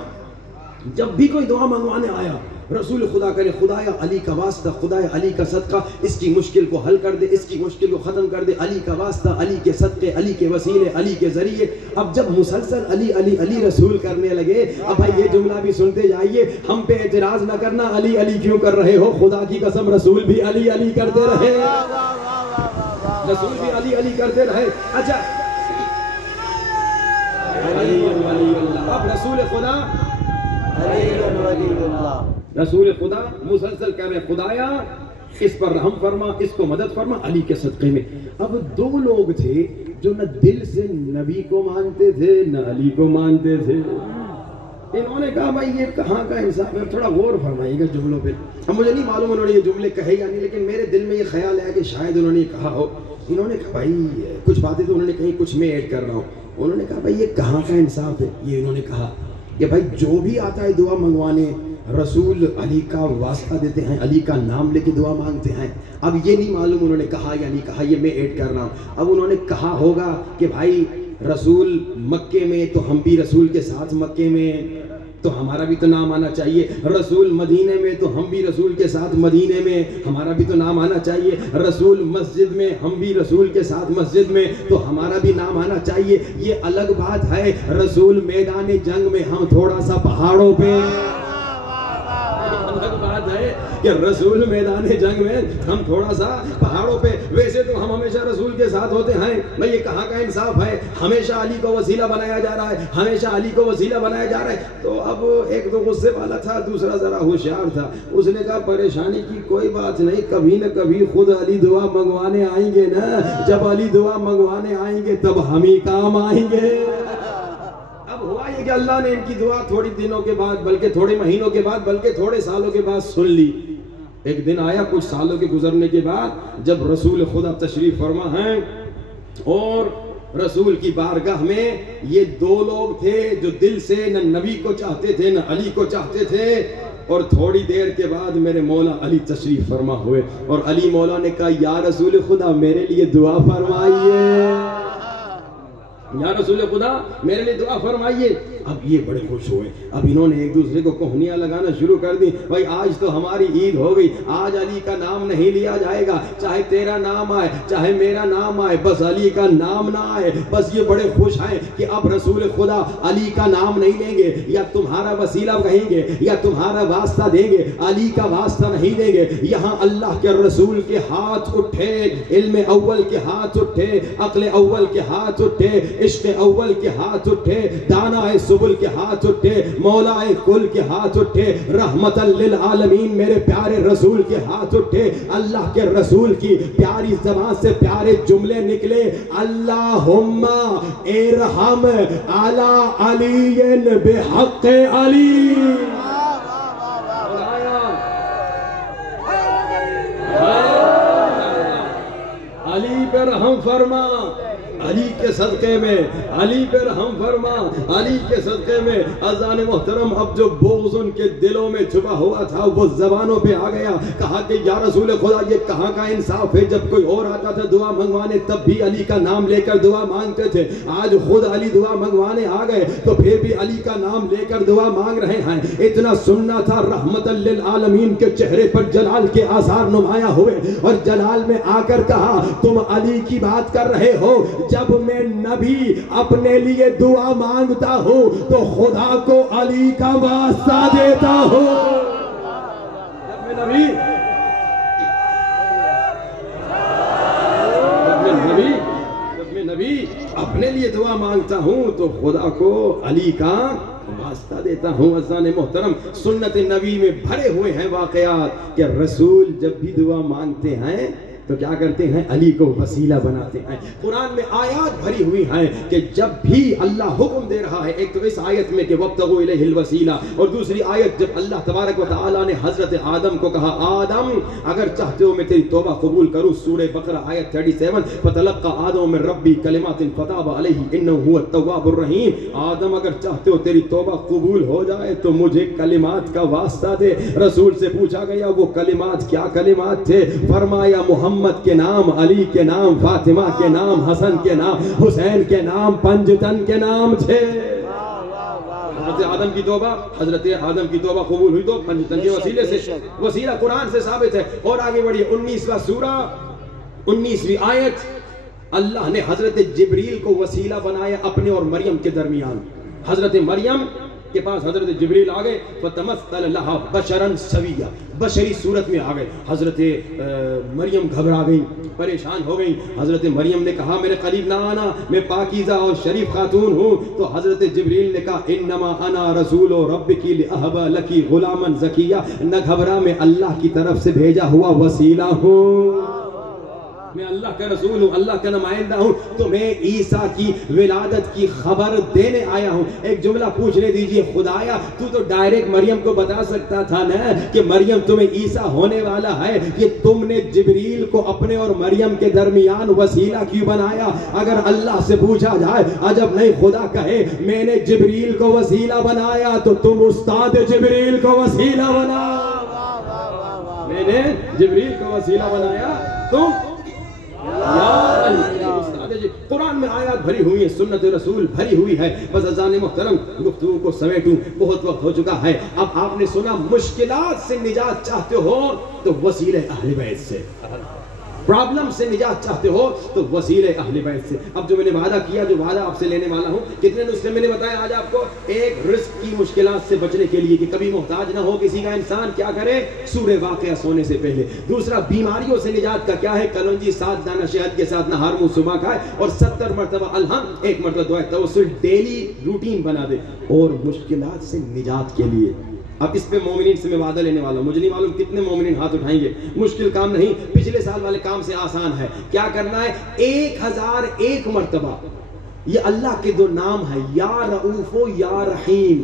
جب بھی کوئی دعا منگوانے آیا، رسول خدا کرے خدایا علی کا واسطہ، خدایا علی کا صدقہ اس کی مشکل کو حل کر دے، اس کی مشکل کو ختم کر دے، علی کا واسطہ، علی کے صدقے، علی کے وسیلے، علی کے ذریعے۔ اب جب مسلسل علی علی علی رسول کرنے لگے، اب بھائی یہ جملہ بھی سنتے جائیے، ہم پہ اعتراض نہ کرنا علی علی کیوں کر رہے ہو، خدا کی قسم رسول بھی علی علی کرتے رہے، رسول بھی علی علی کرتے رہے۔ اچھا اب رسول خدا علی ولی اللہ رسول خدا مسلسل کہہ رہے خدایا اس پر رحم فرما، اس کو مدد فرما علی کے صدقے میں۔ اب دو لوگ تھے جو نہ دل سے نبی کو مانتے تھے نہ علی کو مانتے تھے۔ انہوں نے کہا بھائی یہ کہاں کا انصاف ہے، تھوڑا غور فرمائیے گا جملوں پہ۔ اب مجھے نہیں معلوم انہوں نے یہ جملے کہے یا نہیں، لیکن میرے دل میں یہ خیال ہے کہ شاید انہوں نے یہ کہا ہو۔ انہوں نے کہا بھائی کچھ باتیں تو انہوں نے کہیں، کچھ میں ایڈ کر رہا ہوں۔ انہوں نے کہا بھائی یہ کہاں کا انصاف ہے؟ یہ انہوں نے کہا کہ بھائی جو بھی آتا ہے دعا منگوانے رسول علی کا واسطہ دیتے ہیں، علی کا نام لے کے دعا مانگتے ہیں۔ اب یہ نہیں معلوم انہوں نے کہا یا نہیں کہا، یہ میں ایڈ کر رہا ہوں۔ اب انہوں نے کہا ہوگا کہ بھائی رسول مکے میں تو ہم بھی رسول کے ساتھ مکے میں، تو ہمارا بھی تو نام آنا چاہیے۔ رسول مدینے میں تو ہم بھی رسول کے ساتھ مدینے میں، ہمارا بھی تو نام آنا چاہیے۔ رسول مسجد میں ہم بھی رسول کے ساتھ مسجد میں، تو ہمارا بھی نام آنا چاہیے۔ یہ الگ بات ہے رسول میدان جنگ میں، ہم تھوڑا سا پہاڑوں پہ، الگ بات ہے کہ رسول میدان جنگ میں ہم تھوڑا سا پہاڑوں پہ، ویسے تو ہم ہمیشہ رسول کے ساتھ ہوتے ہیں۔ بھئی یہ کہاں کا انصاف ہے؟ ہمیشہ علی کو وسیلہ بنایا جا رہا ہے، ہمیشہ علی کو وسیلہ بنایا جا رہا ہے۔ تو اب ایک تو غصے والا تھا، دوسرا ذرا ہوشیار تھا، اس نے کہا پریشانی کی کوئی بات نہیں، کبھی نہ کبھی خود علی دعا منگوانے آئیں گے نا، جب علی دعا منگوانے آئیں گے تب ہم ہی کام آئیں گے۔ اب ہوا یہ کہ اللہ نے ان کی دعا تھوڑی دنوں کے بعد، بلکہ تھوڑے مہینوں کے بعد، بلکہ تھوڑے سالوں کے بعد سن لی۔ ایک دن آیا کچھ سالوں کے گزرنے کے بعد، جب رسول خدا تشریف فرما ہیں اور رسول کی بارگاہ میں یہ دو لوگ تھے جو دل سے نہ نبی کو چاہتے تھے نہ علی کو چاہتے تھے، اور تھوڑی دیر کے بعد میرے مولا علی تشریف فرما ہوئے، اور علی مولا نے کہا یا رسول خدا میرے لیے دعا فرمائیے، یا رسول خدا میرے لیے دعا فرمائیے۔ اب یہ بڑے خوش ہوئے، اب انہوں نے ایک دوسرے کو کوہنیاں لگانا شروع کر دی، بھائی آج تو ہماری عید ہو گئی، آج علی کا نام نہیں لیا جائے گا، چاہے تیرا نام آئے چاہے میرا نام آئے، بس علی کا نام نہ آئے۔ بس یہ بڑے خوش ہیں کہ اب رسول خدا علی کا نام نہیں لیں گے، یا تمہارا وسیلہ کہیں گے یا تمہارا واسطہ دیں گے، علی کا واسطہ نہیں دیں گے۔ یہاں اللہ کے رسول کے ہاتھ اٹھے، علم اول کے ہاتھ اٹھے، عقل اول کے ہاتھ اٹھے، عشق اول کے ہاتھ اٹھے، دانا سبل کے ہاتھ اٹھے، مولا کل کے ہاتھ اٹھے، رحمت للعالمین میرے پیارے رسول کے ہاتھ اٹھے۔ اللہ کے رسول کی پیاری زبان سے پیارے جملے نکلے، اللہم ارحم علی علی بحق علی۔ علی پر رحم فرما، علی کے صدقے میں، علی پر رحم فرما، علی کے صدقے میں۔ اذان محترم، اب جو بغض ان کے دلوں میں چھپا ہوا تھا وہ زبانوں پہ آ گیا۔ کہا کہ یا رسول خدا یہ کہاں کا انصاف ہے، جب کوئی اور آتا تھا دعا منگوانے تب بھی علی کا نام لے کر دعا مانگتے تھے، آج خود علی دعا منگوانے آ گئے تو پھر بھی علی کا نام لے کر دعا مانگ رہے ہیں۔ اتنا سننا تھا، رحمت للعالمین کے چہرے پر جلال کے آثار نمایاں ہوئے، اور جلال میں آ کر کہا تم علی کی بات کر رہے ہو، جب میں نبی اپنے لیے دعا مانگتا ہوں تو خدا کو علی کا واسطہ دیتا ہوں۔ جب میں نبی اپنے لیے دعا مانگتا ہوں تو خدا کو علی کا واسطہ دیتا ہوں۔ اذان محترم، سنت نبی میں بھرے ہوئے ہیں واقعات کہ رسول جب بھی دعا مانگتے ہیں تو کیا کرتے ہیں؟ علی کو وسیلہ بناتے ہیں۔ قرآن میں آیات بھری ہوئی ہیں کہ جب بھی اللہ حکم دے رہا ہے، ایک تو اس آیت میں کہ وَابْتَغُوا إِلَيْهِ الْوَسِيلَةَ، اور دوسری آیت جب اللہ تبارک و تعالیٰ نے حضرت آدم کو کہا آدم اگر چاہتے ہو میں تیری توبہ قبول کروں، سورہ بقرہ آیت 37، فَتَلَقَّى آدَمُ مِن رَبِّهِ كَلِمَاتٍ فَتَابَ عَلَيْهِ إِنَّهُ هُوَ التَّوَّابُ الرَّحِيمُ، آدم اگر چاہتے ہو تیری توبہ قبول ہو جائے تو مجھے کلمات کا واسطہ دے۔ رسول سے پوچھا گیا وہ کلمات کیا کلمات تھے؟ فرمایا محمد کے نام، علی کے نام، فاطمہ کے نام، حسن کے نام، حسین کے نام، پنجتن کے نام تھے۔ حضرت آدم کی توبہ قبول ہوئی تو پنجتن کے وسیلے سے، وسیلہ قرآن سے ثابت ہے۔ اور آگے بڑھیے، 19واں سورہ 19ویں آیت، اللہ نے حضرت جبریل کو وسیلہ بنایا اپنے اور مریم کے درمیان۔ حضرت مریم کے پاس حضرت جبریل آ گئے، فتمثل لہا بشرا سویا، بشری صورت میں آ گئے. حضرت مریم گھبرا گئی، پریشان ہو گئی. حضرت مریم نے کہا میرے قریب نہ آنا، میں پاکیزہ اور شریف خاتون ہوں. تو حضرت جبریل نے کہا انما انا رسول ربک لأہب لکی غلاما زکیہ، نہ گھبرا، میں اللہ کی طرف سے بھیجا ہوا وسیلہ ہوں، میں اللہ کا رسول ہوں، اللہ کا نمائندہ ہوں، تمہیں عیسیٰ کی ولادت کی خبر دینے آیا ہوں. ایک جملہ پوچھنے دیجئے، خدایا تو ڈائریکٹ مریم کو بتا سکتا تھا نا کہ مریم تمہیں عیسیٰ ہونے والا ہے، یہ تم نے جبریل کو اپنے اور مریم کے درمیان وسیلہ کیوں بنایا؟ اگر اللہ سے پوچھا جائے عجب نہیں خدا کہے میں نے جبریل کو وسیلہ بنایا تو تم استاد جبریل کو وسیلہ بنا. میں نے جبریل کو وسیلہ بنایا تم قرآن میں آیات بھری ہوئی ہیں، سنت رسول بھری ہوئی ہے. بس اذان محترم گفتگو کو سمیٹوں، بہت وقت ہو چکا ہے. اب آپ نے سنا مشکلات سے نجات چاہتے ہو تو وسیلہ اہل بیت سے، پرابلم سے نجات چاہتے ہو تو وسیلہ اہل بیت سے. اب جو میں نے وعدہ کیا، جو وعدہ آپ سے لینے والا ہوں، کتنے نسخے میں نے بتایا آج آپ کو؟ ایک رزق کی مشکلات سے بچنے کے لیے کہ کبھی محتاج نہ ہو کسی کا انسان، کیا کرے؟ سورہ واقعہ سونے سے پہلے. دوسرا بیماریوں سے نجات کا کیا ہے؟ کلونجی 7 دانہ شہد کے ساتھ نہار منہ صبح کھائے اور 70 مرتبہ الحمد، 1 مرتبہ دعائے توسل ڈیلی روٹین بنا دے. اور مشکلات سے نجات کے لیے اب اس پہ مومنین سے میں وعدہ لینے والا ہوں. مجھے نہیں معلوم کتنے مومنین ہاتھ اٹھائیں گے. مشکل کام نہیں، پچھلے سال والے کام سے آسان ہے. کیا کرنا ہے؟ 1001 مرتبہ یہ اللہ کے 2 نام ہے، یا رؤوف و یا رحیم،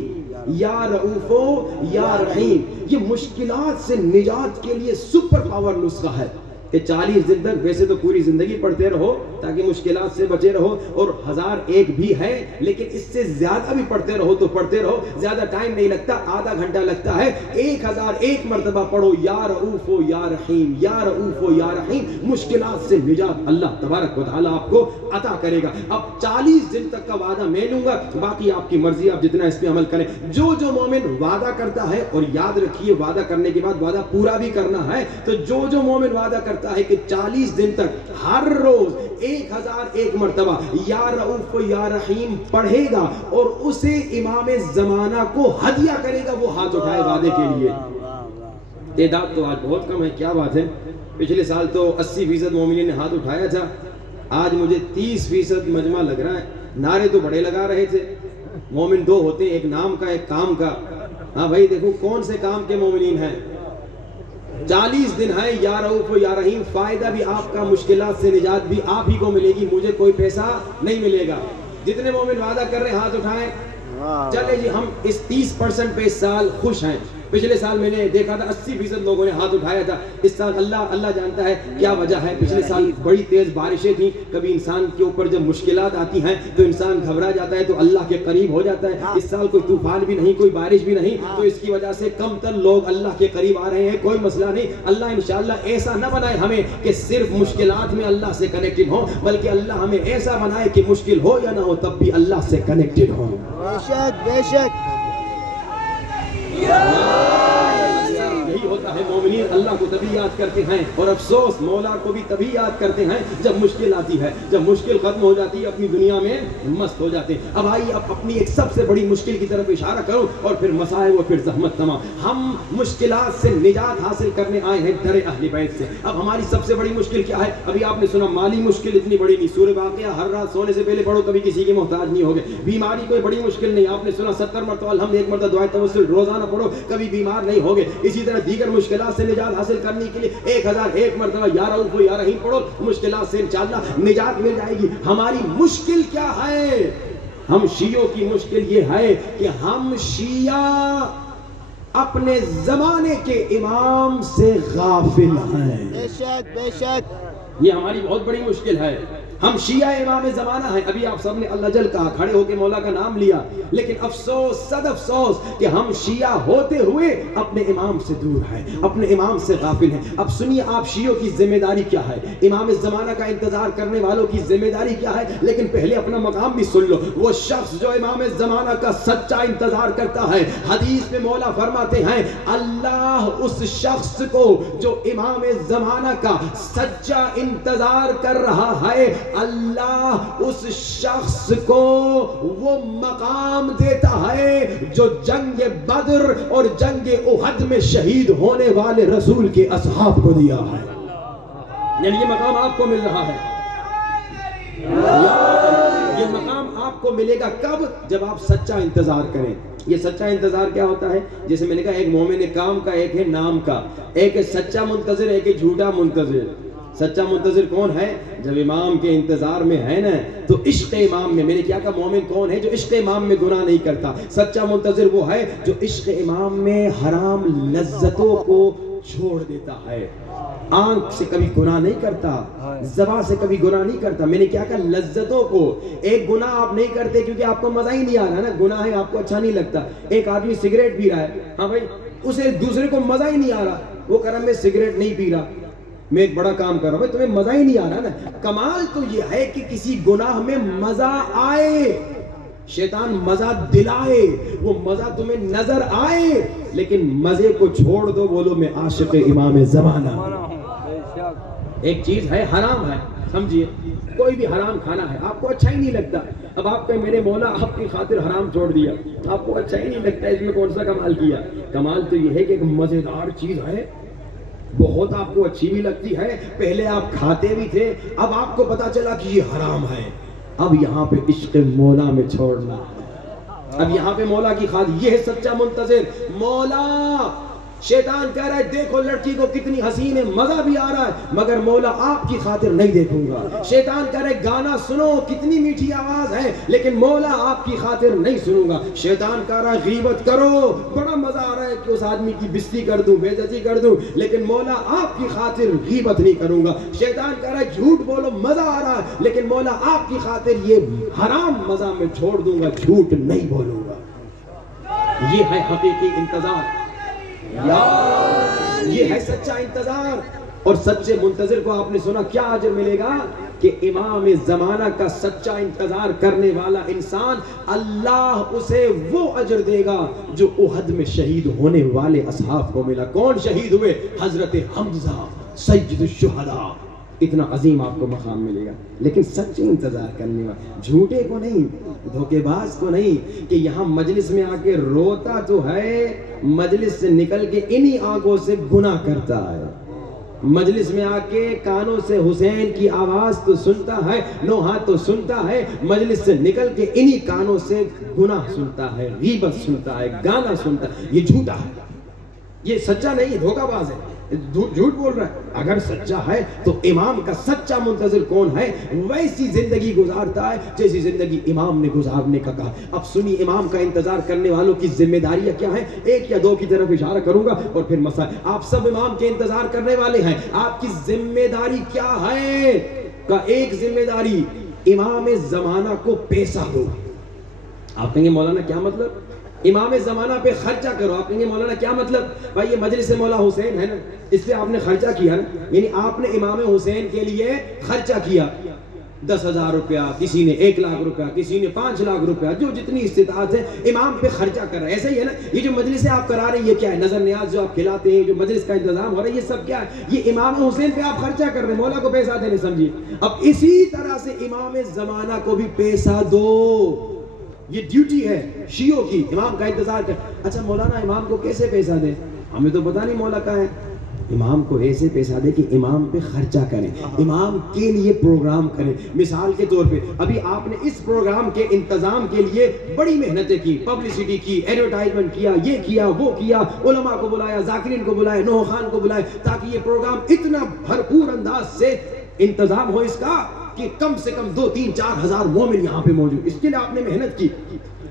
یا رؤوف و یا رحیم. یہ مشکلات سے نجات کے لیے سپر پاور نسخہ ہے کہ 40 دن تک ویسے تو پوری زندگی پڑھتے رہو تاکہ مشکلات سے بچے رہو، اور 1001 بھی ہے لیکن اس سے زیادہ بھی پڑھتے رہو تو پڑھتے رہو. زیادہ ٹائم نہیں لگتا، آدھا گھنٹہ لگتا ہے. 1001 مرتبہ پڑھو یا رؤوف و یا رحیم، یا رؤوف و یا رحیم. مشکلات سے نجات اللہ تبارک و تعالیٰ آپ کو عطا کرے گا. اب 40 دن تک کا وعدہ میں لوں گا، باقی آپ کی مرضی، آپ جتنا اس پہ عمل کریں. جو مومن وعدہ کرتا ہے، اور یاد رکھیے وعدہ کرنے کے بعد وعدہ پورا بھی کرنا ہے، تو جو مومن وعدہ کرتا ہے کہ 40 دن تک ہر روز 1001 مرتبہ یا رؤوف و یا رحیم پڑھے گا اور اسے امام زمانہ کو ہدیہ کرے گا، وہ ہاتھ اٹھائے وعدے کے لیے. تعداد تو آج بہت کم ہے، کیا بات ہے. پچھلے سال تو 80% مومنین نے ہاتھ اٹھایا تھا، آج مجھے 30% مجمع لگ رہا ہے. نعرے تو بڑے لگا رہے تھے. مومن 2 ہوتے ہیں، ایک نام کا ایک کام کا. ہاں بھائی دیکھو کون سے کام کے مومنین ہیں. 40 دن ہے یا رؤوف و یا رحیم. فائدہ بھی آپ کا، مشکلات سے نجات بھی آپ ہی کو ملے گی، مجھے کوئی پیسہ نہیں ملے گا. جتنے مومن وعدہ کر رہے ہیں ہاتھ اٹھائیں. چلے جی ہم اس 30% پہ اس سال خوش ہیں. پچھلے سال میں نے دیکھا تھا 80% لوگوں نے ہاتھ اٹھایا تھا. اس سال اللہ جانتا ہے کیا وجہ ہے. پچھلے سال بڑی تیز بارشیں تھیں. کبھی انسان کے اوپر جب مشکلات آتی ہیں تو انسان گھبرا جاتا ہے تو اللہ کے قریب ہو جاتا ہے. اس سال کوئی طوفان بھی نہیں، کوئی بارش بھی نہیں، تو اس کی وجہ سے کم تر لوگ اللہ کے قریب آ رہے ہیں. کوئی مسئلہ نہیں. اللہ انشاءاللہ ایسا نہ بنائے ہمیں کہ صرف مشکلات میں اللہ سے کنیکٹڈ ہوں، بلکہ اللہ ہمیں ایسا بنائے کہ مشکل ہو یا نہ ہو تب بھی اللہ سے کنیکٹڈ ہوں. بے شک بے شک. یہی ہوتا ہے مومنین اللہ کو تبھی یاد کرتے ہیں، اور افسوس مولا کو بھی تبھی یاد کرتے ہیں جب مشکل آتی ہے. جب مشکل ختم ہو جاتی ہے اپنی دنیا میں مست ہو جاتے ہیں. اب آئیے اب اپنی ایک سب سے بڑی مشکل کی طرف اشارہ کرو اور پھر مسائل و پھر زحمت تمام. ہم مشکلات سے نجات حاصل کرنے آئے ہیں در اہل بیت سے. اب ہماری سب سے بڑی مشکل کیا ہے؟ ابھی آپ نے سنا مالی مشکل اتنی بڑی نہیں. سورہ واقعہ ہر رات سونے سے پہلے پڑھو، کبھی کسی کے محتاج نہیں ہوگے. بیماری کوئی بڑی مشکل نہیں. آپ نے سنا 70 مرتبہ الحمد، 1 مرتبہ دعائے توسل روزانہ پڑھو، کبھی بیمار نہیں ہوگے. اسی طرح دیگر مشکلات سے نجات حاصل کرنے کے لیے 1001 مرتبہ یا رؤوف و یا رحیم پڑھو، مشکلات سے انشاءاللہ نجات مل جائے گی. ہماری مشکل کیا ہے؟ ہم شیعوں کی مشکل یہ ہے کہ ہم شیعہ اپنے زمانے کے امام سے غافل ہیں. بے شک بے شک. یہ ہماری بہت بڑی مشکل ہے. ہم شیعہ امام زمانہ ہیں. ابھی آپ سب نے اللہ جل کہا، کھڑے ہو کے مولا کا نام لیا، لیکن افسوس صد افسوس کہ ہم شیعہ ہوتے ہوئے اپنے امام سے دور ہیں، اپنے امام سے غافل ہیں. اب سنیے آپ شیعوں کی ذمہ داری کیا ہے، امام زمانہ کا انتظار کرنے والوں کی ذمہ داری کیا ہے. لیکن پہلے اپنا مقام بھی سن لو. وہ شخص جو امام زمانہ کا سچا انتظار کرتا ہے، حدیث میں مولا فرماتے ہیں اللہ اس شخص کو جو امام زمانہ کا سچا انتظار کر رہا ہے اللہ اس شخص کو وہ مقام دیتا ہے جو جنگ بدر اور جنگ احد میں شہید ہونے والے رسول کے اصحاب کو دیا ہے. یعنی یہ مقام آپ کو مل رہا ہے. یہ مقام آپ کو ملے گا کب؟ جب آپ سچا انتظار کریں. یہ سچا انتظار کیا ہوتا ہے؟ جیسے میں نے کہا ایک مومن کام کا، ایک ہے نام کا. ایک ہے سچا منتظر، ایک ہے جھوٹا منتظر. سچا منتظر کون ہے؟ جب امام کے انتظار میں ہے نا تو عشق امام میں، میں نے کیا کہا مومن کون ہے؟ جو عشق امام میں گناہ نہیں کرتا. سچا منتظر وہ ہے جو عشق امام میں حرام لذتوں کو چھوڑ دیتا ہے. آنکھ سے کبھی گناہ نہیں کرتا، زبان سے کبھی گناہ نہیں کرتا. میں نے کیا کہا لذتوں کو. ایک گناہ آپ نہیں کرتے کیونکہ آپ کو مزہ ہی نہیں آ رہا نا، گناہ ہے آپ کو اچھا نہیں لگتا. ایک آدمی سگریٹ پی رہا ہے، ہاں بھائی اسے دوسرے کو مزہ ہی نہیں آ رہا، وہ کہہ رہا میں سگریٹ نہیں پی رہا، میں ایک بڑا کام کر رہا ہوں. بھائی تمہیں مزہ ہی نہیں آ رہا نا. کمال تو یہ ہے کہ کسی گناہ میں مزہ آئے، شیطان مزہ دلائے، وہ مزہ تمہیں نظر آئے، لیکن مزے کو چھوڑ دو. بولو میں عاشق امام زمانہ. ایک چیز ہے حرام ہے، سمجھیے کوئی بھی حرام کھانا ہے آپ کو اچھا ہی نہیں لگتا. اب آپ کہ میرے مولا آپ کی خاطر حرام چھوڑ دیا، آپ کو اچھا ہی نہیں لگتا. اس میں کون سا کمال کیا؟ کمال تو یہ ہے کہ ایک مزیدار چیز ہے، بہت آپ کو اچھی بھی لگتی ہے، پہلے آپ کھاتے بھی تھے، اب آپ کو پتا چلا کہ یہ حرام ہے. اب یہاں پہ عشق مولا میں چھوڑنا، اب یہاں پہ مولا کی خاطر. یہ ہے سچا منتظر. مولا شیطان کہہ رہا ہے دیکھو لڑکی کو کتنی حسین ہے، مزہ بھی آ رہا ہے، مگر مولا آپ کی خاطر نہیں دیکھوں گا. شیطان کہہ رہا ہے گانا سنو کتنی میٹھی آواز ہے، لیکن مولا آپ کی خاطر نہیں سنوں گا. شیطان کہہ رہا ہے غیبت کرو، بڑا مزہ آ رہا ہے کہ اس آدمی کی بستی کر دوں، بے عزتی کر دوں، لیکن مولا آپ کی خاطر غیبت نہیں کروں گا. شیطان کہہ رہا ہے جھوٹ بولو، مزہ آ رہا ہے، لیکن مولا آپ کی خاطر یہ حرام مزہ میں چھوڑ دوں گا، جھوٹ نہیں بولوں گا. یہ ہے حقیقی انتظار، یہ ہے سچا انتظار. اور سچے منتظر کو آپ نے سنا کیا اجر ملے گا؟ کہ امام زمانہ کا سچا انتظار کرنے والا انسان اللہ اسے وہ اجر دے گا جو احد میں شہید ہونے والے اصحاب کو ملا. کون شہید ہوئے؟ حضرت حمزہ سید الشہداء. اتنا عظیم آپ کو مقام ملے گا. لیکن سچے انتظار کرنے والا، جھوٹے کو نہیں، دھوکے باز کو نہیں کہ یہاں مجلس میں آ کے روتا تو ہے، مجلس سے نکل کے انہی آنکھوں سے گناہ کرتا ہے. مجلس میں آ کے کانوں سے حسین کی آواز تو سنتا ہے، نوحہ تو سنتا ہے، مجلس سے نکل کے انہی کانوں سے گناہ سنتا ہے، غیبت سنتا ہے، گانا سنتا ہے. یہ جھوٹا ہے، یہ سچا نہیں، دھوکہ باز ہے، جھوٹ بول رہا ہے. اگر سچا ہے تو امام کا سچا منتظر کون ہے؟ ویسی زندگی گزارتا ہے جیسی زندگی امام نے گزارنے کا کہا. اب سنی امام کا انتظار کرنے والوں کی ذمہ داریاں کیا ہیں؟ ایک یا دو کی طرف اشارہ کروں گا اور پھر مسئلہ. آپ سب امام کے انتظار کرنے والے ہیں، آپ کی ذمہ داری کیا ہے؟ کا ایک ذمہ داری امام زمانہ کو پیسہ دو. آپ کہیں گے مولانا کیا مطلب؟ امام زمانہ پہ خرچہ کرو. آپ کہیں گے مولانا کیا مطلب؟ بھائی یہ مجلس مولا حسین ہے نا، اس پہ آپ نے خرچہ کیا نا، یعنی آپ نے امام حسین کے لیے خرچہ کیا. 10,000 روپیہ، کسی نے 1 لاکھ روپیہ، کسی نے 5 لاکھ روپیہ، جو جتنی استطاعت ہے امام پہ خرچہ کر رہا ہے. ایسا ہی ہے نا، یہ جو مجلس آپ کرا رہے ہیں یہ کیا ہے؟ نظر نیاز جو آپ کھلاتے ہیں، جو مجلس کا انتظام ہو رہا ہے، یہ سب کیا ہے؟ یہ امام حسین پہ آپ خرچہ کر رہے ہیں، مولا کو پیسہ دینے. سمجھیے اب اسی طرح سے امام زمانہ کو بھی پیسہ دو. یہ ڈیوٹی ہے شیعوں کی، امام کا انتظار کر. اچھا مولانا امام کو کیسے پیسہ دیں؟ ہمیں تو پتہ نہیں مولا کا ہے. امام کو ایسے پیسہ دے کہ امام پہ خرچہ کریں، امام کے لیے پروگرام کریں. مثال کے طور پہ ابھی آپ نے اس پروگرام کے انتظام کے لیے بڑی محنتیں کی، پبلسٹی کی، ایڈورٹائزمنٹ کیا، یہ کیا وہ کیا، علماء کو بلایا، ذاکرین کو بلایا، نوح خان کو بلایا، تاکہ یہ پروگرام اتنا بھرپور انداز سے انتظام ہو اس کا کہ کم سے کم 2-3-4 ہزار مومن یہاں پہ موجود. اس کے لیے آپ نے محنت کی.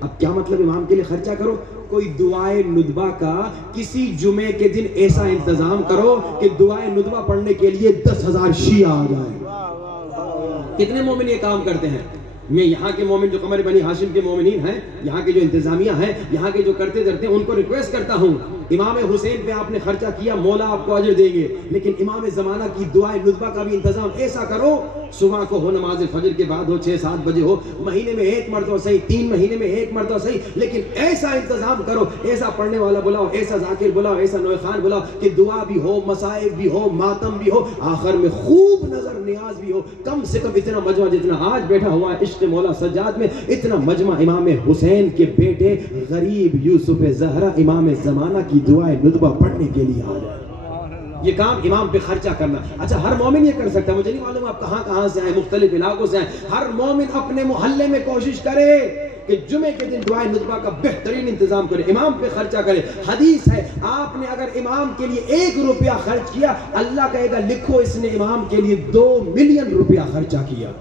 اب کیا مطلب امام کے لیے خرچہ کرو؟ کوئی دعائے ندبہ کا کسی جمعے کے دن ایسا انتظام کرو کہ دعائے ندبہ پڑھنے کے لیے 10,000 شیعہ آ جائیں. کتنے مومن یہ کام کرتے ہیں؟ میں یہاں کے مومن جو قمر بنی ہاشم کے مومنین ہیں، یہاں کے جو انتظامیہ ہیں، یہاں کے جو کرتے درتے ہیں، ان کو ریکویسٹ کرتا ہوں، امام حسین پہ آپ نے خرچہ کیا، مولا آپ کو اجر دیں گے، لیکن امام زمانہ کی دعائے ندبہ کا بھی انتظام ایسا کرو، صبح کو ہو، نماز فجر کے بعد ہو، 6-7 بجے ہو، مہینے میں 1 مرتبہ صحیح، 3 مہینے میں 1 مرتبہ صحیح، لیکن ایسا انتظام کرو، ایسا پڑھنے والا بلاؤ، ایسا ذاکر بلاؤ، ایسا نوے خان بلاؤ کہ دعا بھی ہو، مصائب بھی ہو، ماتم بھی ہو، آخر میں خوب نظر نیاز بھی ہو۔ کم سے کم اتنا مجمع جتنا آج بیٹھا ہوا ہے عشق مولا سجاد میں، اتنا مجمع امام حسین کے بیٹے غریب یوسف زہرا امام زمانہ کی دعائے ندبہ پڑھنے کے لیے آ جائے۔ یہ کام امام پہ خرچہ کرنا، اچھا ہر مومن یہ کر سکتا ہے، مجھے نہیں معلوم آپ کہاں سے آئے، مختلف علاقوں سے آئے، ہر مومن اپنے محلے میں کوشش کرے کہ جمعے کے دن دعائے ندبہ کا بہترین انتظام کرے، امام پہ خرچہ کرے۔ حدیث ہے، آپ نے اگر امام کے لیے 1 روپیہ خرچ کیا، اللہ کہے گا لکھو اس نے امام کے لیے 2 ملین روپیہ خرچہ کیا۔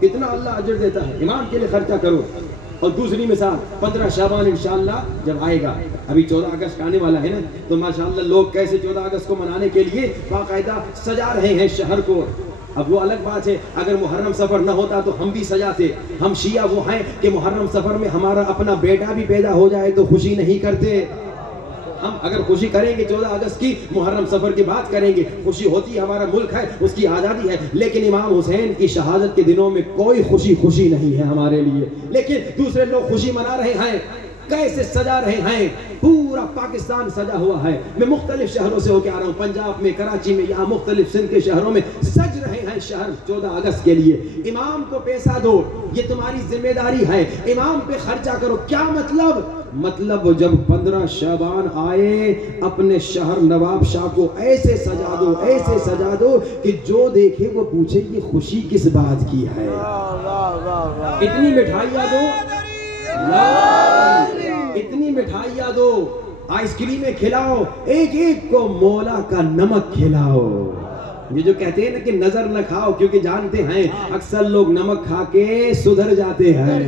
کتنا اللہ اجر دیتا ہے، امام کے لیے خرچہ کرو۔ اور دوسری مثال 15 شعبان انشاءاللہ جب آئے گا، ابھی 14 اگست آنے والا ہے نا، تو ماشاءاللہ لوگ کیسے 14 اگست کو منانے کے لیے باقاعدہ سجا رہے ہیں شہر کو۔ اب وہ الگ بات ہے، اگر محرم سفر نہ ہوتا تو ہم بھی سجاتے۔ ہم شیعہ وہ ہیں کہ محرم سفر میں ہمارا اپنا بیٹا بھی پیدا ہو جائے تو خوشی نہیں کرتے۔ ہم اگر خوشی کریں گے 14 اگست کی، محرم سفر کی بات کریں گے، خوشی ہوتی ہے، ہمارا ملک ہے، اس کی آزادی ہے، لیکن امام حسین کی شہادت کے دنوں میں کوئی خوشی نہیں ہے ہمارے لیے، لیکن دوسرے لوگ خوشی منا رہے ہیں۔ کیسے سجا رہے ہیں، پورا پاکستان سجا ہوا ہے۔ میں مختلف شہروں سے ہو کے آ رہا ہوں، پنجاب میں، کراچی میں، یہاں مختلف سندھ کے شہروں میں سج رہے ہیں شہر 14 اگست کے لیے۔ امام کو پیسہ دو، یہ تمہاری ذمہ داری ہے، امام پہ خرچہ کرو۔ کیا مطلب جب 15 شعبان آئے، اپنے شہر نواب شاہ کو ایسے سجا دو کہ جو دیکھے وہ پوچھے یہ خوشی کس بات کی ہے۔ اتنی مٹھائیاں دو، اتنی مٹھائیاں دو، آئس کریمیں کھلاؤ، ایک کو مولا کا نمک کھلاؤ۔ یہ جو کہتے ہیں نا کہ نظر نہ کھاؤ، کیونکہ جانتے ہیں اکثر لوگ نمک کھا کے سدھر جاتے ہیں،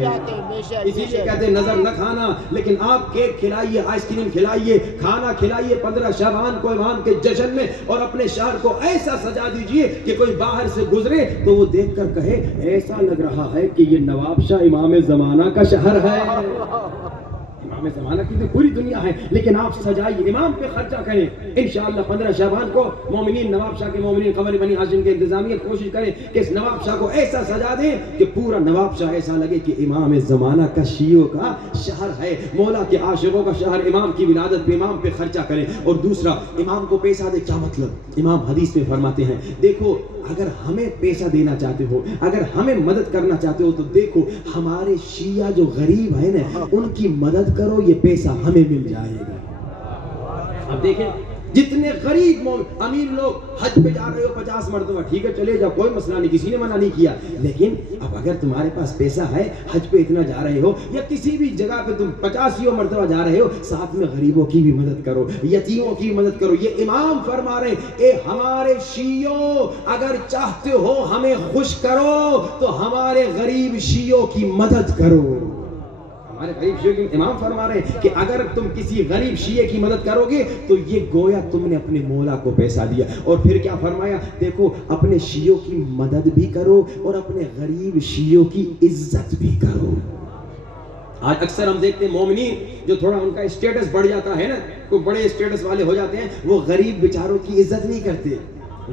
اسی لیے کہتے ہیں نظر نہ کھانا۔ لیکن آپ کیک کھلائیے، آئس کریم کھلائیے، کھانا کھلائیے 15 شعبان کو امام کے جشن میں، اور اپنے شہر کو ایسا سجا دیجئے کہ کوئی باہر سے گزرے تو وہ دیکھ کر کہے ایسا لگ رہا ہے کہ یہ نواب شاہ امام زمانہ کا شہر ہے۔ امام زمانہ کی تو پوری دنیا ہے، لیکن آپ سجائیے، امام پہ خرچہ کریں۔ انشاءاللہ 15 شعبان کو مومنین، نواب شاہ کے مومنین، قمر بنی ہاشم کے انتظامیہ کوشش کریں کہ اس نواب شاہ کو ایسا سجا دیں کہ پورا نواب شاہ ایسا لگے کہ امام زمانہ کا شیعوں کا شہر ہے، مولا کے عاشقوں کا شہر۔ امام کی ولادت پہ، امام پہ خرچہ کریں۔ اور دوسرا، امام کو پیسہ دے، کیا مطلب؟ امام حدیث میں فرماتے ہیں، دیکھو اگر ہمیں پیسہ دینا چاہتے ہو، اگر ہمیں مدد کرنا چاہتے ہو، تو دیکھو ہمارے شیعہ جو غریب ہیں نا، ان کی مدد کرو، یہ پیسہ ہمیں مل جائے گا۔ اب دیکھیں جتنے غریب امیر لوگ حج پہ جا رہے ہو 50 مرتبہ، ٹھیک ہے چلے جاؤ، کوئی مسئلہ نہیں، کسی نے منع نہیں کیا، لیکن اب اگر تمہارے پاس پیسہ ہے، حج پہ اتنا جا رہے ہو، یا کسی بھی جگہ پہ تم 50 مرتبہ جا رہے ہو، ساتھ میں غریبوں کی بھی مدد کرو، یتیموں کی مدد کرو۔ یہ امام فرما رہے ہیں، اے ہمارے شیعوں، اگر چاہتے ہو ہمیں خوش کرو تو ہمارے غریب شیعوں کی مدد کرو۔ ہمارے غریب شیعہ کی امام فرما رہے ہیں کہ اگر تم کسی غریب شیعہ کی مدد کرو گے تو یہ گویا تم نے اپنے مولا کو پیسہ دیا۔ اور پھر کیا فرمایا؟ دیکھو اپنے شیعوں کی مدد بھی کرو اور اپنے غریب شیعوں کی عزت بھی کرو۔ آج اکثر ہم دیکھتے ہیں مومنین جو تھوڑا ان کا اسٹیٹس بڑھ جاتا ہے نا، کوئی بڑے اسٹیٹس والے ہو جاتے ہیں، وہ غریب بیچاروں کی عزت نہیں کرتے،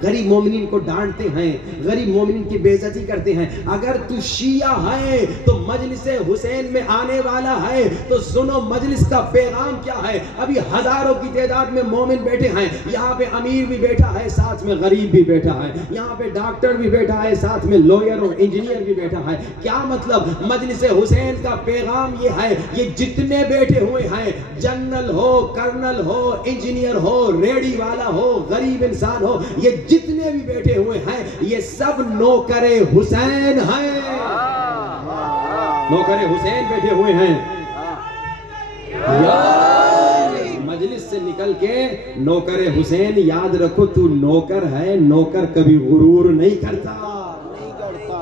غریب مومنین کو ڈانٹتے ہیں، غریب مومنین کی بے عزتی کرتے ہیں۔ اگر تو شیعہ ہے تو مجلس حسین میں آنے والا ہے تو سنو مجلس کا پیغام کیا ہے۔ ابھی ہزاروں کی تعداد میں مومن بیٹھے ہیں، یہاں پہ امیر بھی بیٹھا ہے، ساتھ میں غریب بھی بیٹھا ہے، یہاں پہ ڈاکٹر بھی بیٹھا ہے، ساتھ میں لوئر اور انجینئر بھی بیٹھا ہے۔ کیا مطلب؟ مجلس حسین کا پیغام یہ ہے، یہ جتنے بیٹھے ہوئے ہیں، جنرل ہو، کرنل ہو، انجینئر ہو، ریڑی والا ہو، غریب انسان ہو، یہ جتنے بھی بیٹھے ہوئے ہیں یہ سب نوکر حسین ہیں، نوکر حسین بیٹھے ہوئے ہیں۔ مجلس سے نکل کے نوکر حسین یاد رکھو، تو نوکر ہے، نوکر کبھی غرور نہیں کرتا،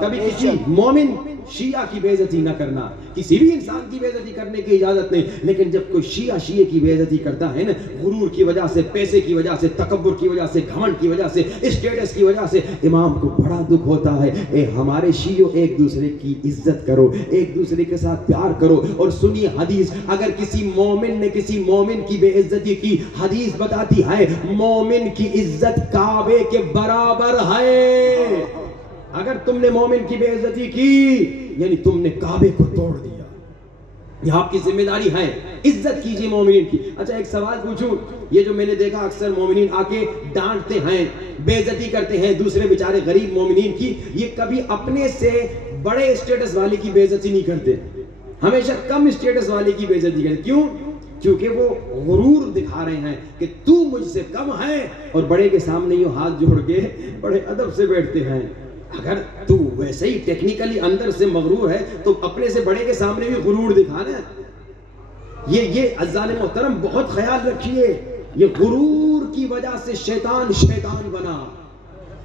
کبھی کسی مومن شیعہ کی بے عزتی نہ کرنا، کسی بھی انسان کی بے عزتی کرنے کی اجازت نہیں، لیکن جب کوئی شیعہ کی بے عزتی کرتا ہے نا، غرور کی وجہ سے، پیسے کی وجہ سے، تکبر کی وجہ سے، گھمنڈ کی وجہ سے، اسٹیٹس کی وجہ سے، امام کو بڑا دکھ ہوتا ہے۔ اے ہمارے شیعوں، ایک دوسرے کی عزت کرو، ایک دوسرے کے ساتھ پیار کرو، اور سنیے حدیث، اگر کسی مومن نے کسی مومن کی بے عزتی کی، حدیث بتاتی ہے مومن کی عزت کعبے کے برابر ہے۔ اگر تم نے مومن کی بے عزتی کی یعنی تم نے کعبے کو توڑ دیا، یہ آپ کی ذمہ داری ہے، عزت کیجئے مومنین کی۔ اچھا ایک سوال پوچھوں، یہ جو میں نے دیکھا اکثر مومنین آ کے ڈانٹتے ہیں، بے عزتی کرتے ہیں دوسرے بیچارے غریب مومنین کی، یہ کبھی اپنے سے بڑے اسٹیٹس والے کی بے عزتی نہیں کرتے، ہمیشہ کم اسٹیٹس والے کی بے عزتی کرتے۔ کیوں؟ کیونکہ وہ غرور دکھا رہے ہیں کہ تو مجھ سے کم ہے، اور بڑے کے سامنے یہ ہاتھ جوڑ کے بڑے ادب سے بیٹھتے ہیں۔ اگر تو ویسے ہی ٹیکنیکلی اندر سے مغرور ہے تو اپنے سے بڑے کے سامنے بھی غرور دکھانا۔ یہ عزیزان محترم بہت خیال رکھیے، یہ غرور کی وجہ سے شیطان بنا،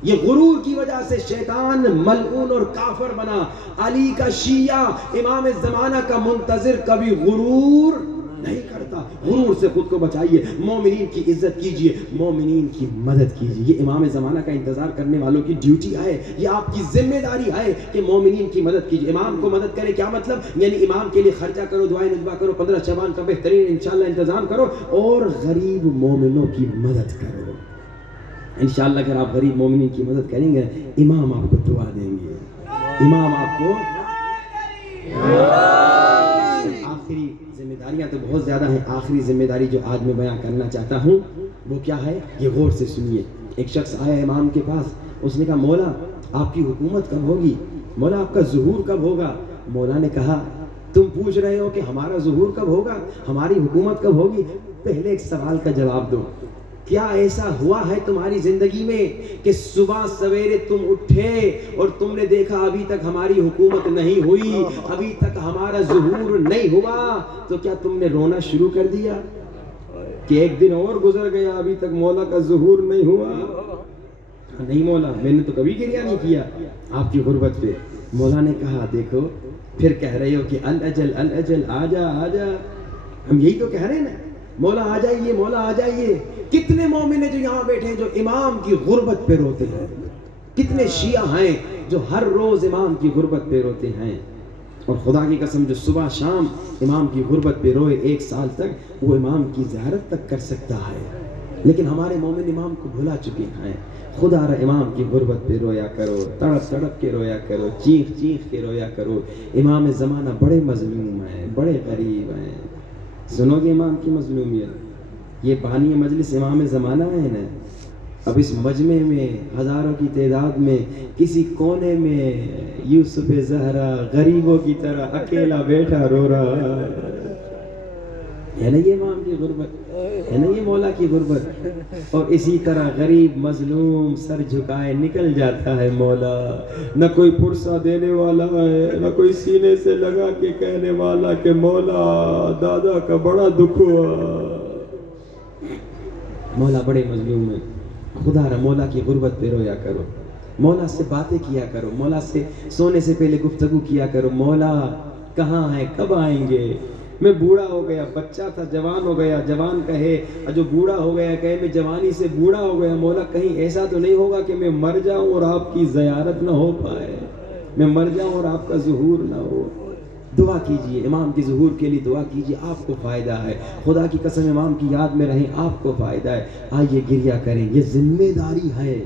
یہ غرور کی وجہ سے شیطان ملعون اور کافر بنا۔ علی کا شیعہ، امام زمانہ کا منتظر کبھی غرور نہیں کرتا۔ غرور سے خود کو بچائیے، مومنین کی عزت کیجئے، مومنین کی مدد کیجئے، یہ امام زمانہ کا انتظار کرنے والوں کی ڈیوٹی ہے، یہ آپ کی ذمہ داری ہے کہ مومنین کی مدد کیجئے۔ امام کو مدد کرے کیا مطلب؟ یعنی امام کے لیے خرچہ کرو، دعائیں ندبہ کرو، 15 شعبان کا بہترین انشاءاللہ انتظام کرو، اور غریب مومنوں کی مدد کرو۔ انشاءاللہ اگر آپ غریب مومنین کی مدد کریں گے، امام آپ کو دعا دیں گے، امام آپ کو۔ آخری ذمہ داریاں تو بہت زیادہ ہیں، آخری ذمہ داری جو آج میں بیان کرنا چاہتا ہوں وہ کیا ہے، یہ غور سے سنیے۔ ایک شخص آیا امام کے پاس، اس نے کہا مولا آپ کی حکومت کب ہوگی، مولا آپ کا ظہور کب ہوگا؟ مولا نے کہا تم پوچھ رہے ہو کہ ہمارا ظہور کب ہوگا، ہماری حکومت کب ہوگی؟ پہلے ایک سوال کا جواب دو، کیا ایسا ہوا ہے تمہاری زندگی میں کہ صبح سویرے تم اٹھے اور تم نے دیکھا ابھی تک ہماری حکومت نہیں ہوئی، ابھی تک ہمارا ظہور نہیں ہوا، تو کیا تم نے رونا شروع کر دیا کہ ایک دن اور گزر گیا ابھی تک مولا کا ظہور نہیں ہوا؟ نہیں مولا، میں نے تو کبھی گریہ نہیں کیا آپ کی غربت پہ۔ مولا نے کہا دیکھو پھر کہہ رہے ہو کہ الاجل آجا آجا، ہم یہی تو کہہ رہے ہیں نا، مولا آ جائیے، مولا آ جائیے۔ کتنے مومن ہیں جو یہاں بیٹھے ہیں جو امام کی غربت پہ روتے ہیں، کتنے شیعہ ہیں جو ہر روز امام کی غربت پہ روتے ہیں، اور خدا کی قسم جو صبح شام امام کی غربت پہ روئے 1 سال تک، وہ امام کی زیارت تک کر سکتا ہے۔ لیکن ہمارے مومن امام کو بھلا چکے ہیں۔ خدا را امام کی غربت پہ رویا کرو، تڑپ تڑپ کے رویا کرو، چیخ چیخ کے رویا کرو۔ امام زمانہ بڑے مظلوم ہیں، بڑے غریب ہیں۔ سنو گے امام کی مظلومیت؟ یہ بانی مجلس امام زمانہ ہے نا، اب اس مجمع میں ہزاروں کی تعداد میں کسی کونے میں یوسف زہرا غریبوں کی طرح اکیلا بیٹھا رو رہا ہے نا، یہ امام کی غربت ہے نا، یہ مولا کی غربت۔ اور اسی طرح غریب مظلوم سر جھکائے نکل جاتا ہے مولا، نہ کوئی پرسہ دینے والا ہے، نہ کوئی سینے سے لگا کے کہنے والا کہ مولا دادا کا بڑا دکھ ہوا۔ مولا بڑے مظلوم ہیں۔ خدا را مولا کی غربت پہ رویا کرو، مولا سے باتیں کیا کرو، مولا سے سونے سے پہلے گفتگو کیا کرو، مولا کہاں ہیں، کب آئیں گے؟ میں بوڑھا ہو گیا، بچہ تھا جوان ہو گیا، جوان کہے، جو بوڑھا ہو گیا کہے میں جوانی سے بوڑھا ہو گیا، مولا کہیں ایسا تو نہیں ہوگا کہ میں مر جاؤں اور آپ کی زیارت نہ ہو پائے، میں مر جاؤں اور آپ کا ظہور نہ ہو۔ دعا کیجئے، امام کی ظہور کے لیے دعا کیجئے، آپ کو فائدہ ہے، خدا کی قسم امام کی یاد میں رہیں، آپ کو فائدہ ہے۔ آئیے گریہ کریں، یہ ذمہ داری ہے،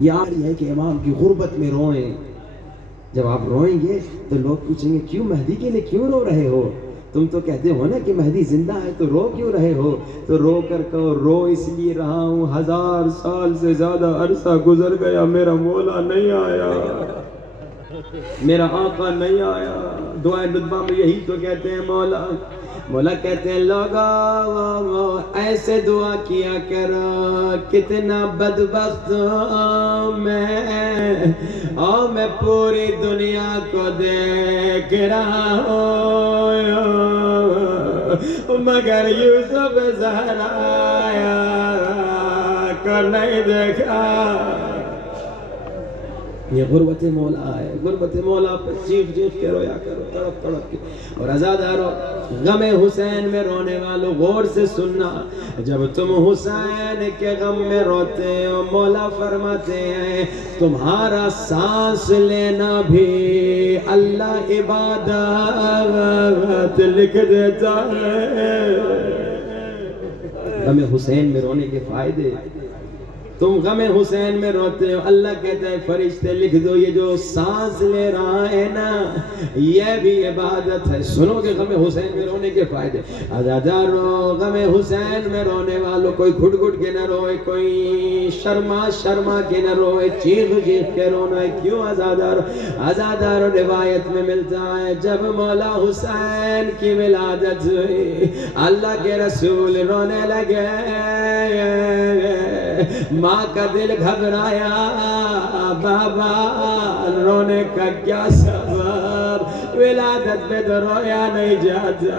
یہ آری ہے کہ امام کی غربت میں روئیں۔ جب آپ روئیں گے تو لوگ پوچھیں گے کیوں مہدی کے لیے کیوں رو رہے ہو؟ تم تو کہتے ہو نا کہ مہدی زندہ ہے تو رو کیوں رہے ہو؟ تو رو کر کہو رو اس لیے رہا ہوں 1000 سال سے زیادہ عرصہ گزر گیا، میرا مولا نہیں آیا، میرا آقا نہیں آیا۔ دعائے ندبہ میں یہی تو کہتے ہیں، مولا کہتے ہیں لوگو ایسے دعا کیا کرو، کتنا بدبخت ہوں میں پوری دنیا کو دیکھ رہا ہوں مگر یوسف زہرا کو نہیں دیکھا۔ یہ غربت مولا ہے، غربت مولا پر چیخ چیخ کے رویا کرو، تڑپ تڑپ کے. اور عزادارو غم حسین میں رونے والوں غور سے سننا، جب تم حسین کے غم میں روتے ہو مولا فرماتے ہیں تمہارا سانس لینا بھی اللہ عبادت لکھ دیتا ہے. غم حسین میں رونے کے فائدے، تم غم حسین میں روتے ہو، اللہ کہتا ہے فرشتے لکھ دو یہ جو سانس لے رہا ہے نا یہ بھی عبادت ہے. سنو کہ غم حسین میں رونے کے فائدے. عزادارو غم حسین میں رونے والوں کوئی گھٹ گھٹ کے نہ روئے، کوئی شرما شرما کے نہ روئے، چیخ چیخ کے رونا ہے. کیوں عزادارو؟ عزادارو روایت میں ملتا ہے جب مولا حسین کی ولادت ہوئی اللہ کے رسول رونے لگے، ماں کا دل گھبرایا، بابا رونے کا کیا سبب؟ ولادت پہ تو رویا نہیں جاتا.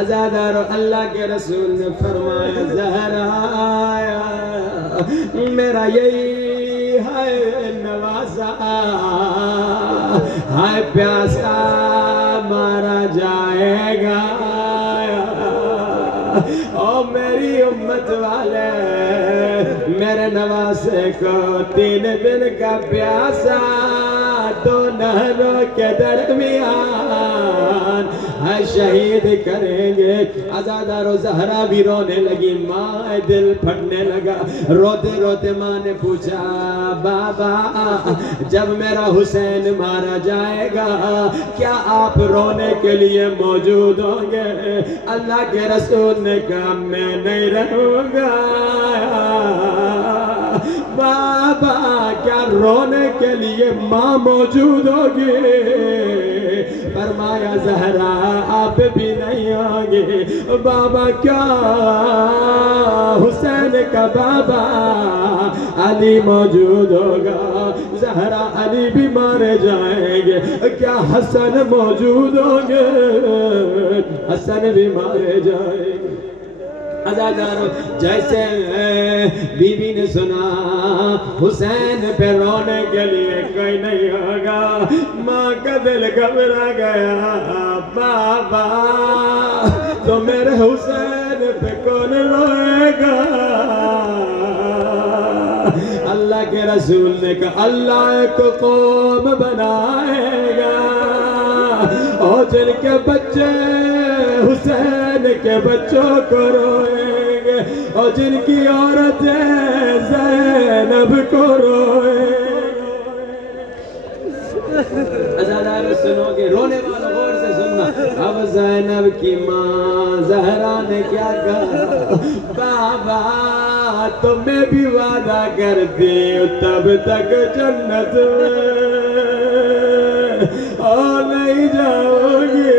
عزادارو اللہ کے رسول نے فرمایا زہرا میرا یہی ہے نوازا، ہے پیاسا مارا جائے گا. او میری امت والے میرے نواسے کو 3 دن کا پیاسا 2 نہروں کے درمیان ہے شہید کریں گے. عزادارو زہرا بھی رونے لگی، ماں دل پھٹنے لگا. روتے روتے ماں نے پوچھا بابا جب میرا حسین مارا جائے گا کیا آپ رونے کے لیے موجود ہوں گے؟ اللہ کے رسول نے کہا میں نہیں رہوں گا. بابا کیا رونے کے لیے ماں موجود ہوگی؟ فرمایا زہرا آپ بھی نہیں ہوں گے. بابا کیا حسین کا بابا علی موجود ہوگا؟ زہرا علی بھی مارے جائیں گے. کیا حسن موجود ہوں گے؟ حسن بھی مارے جائیں گے. عزادارو جیسے بی بی نے سنا حسین پہ رونے کے لیے کوئی نہیں ہوگا، ماں کا دل گھبرا گیا. بابا تو میرے حسین پہ کون روئے گا؟ اللہ کے رسول نے کہا اللہ ایک قوم بنائے گا اور جن کے بچے حسین کے بچوں کو روئیں گے اور جن کی عورتیں زینب کو روئیں گے. عزادارو سنو گے رونے والا غور سے سننا. اب زینب کی ماں زہرا نے کیا کہا بابا تو میں بھی وعدہ کرتی ہوں تب تک جنت میں نہیں جاؤ گی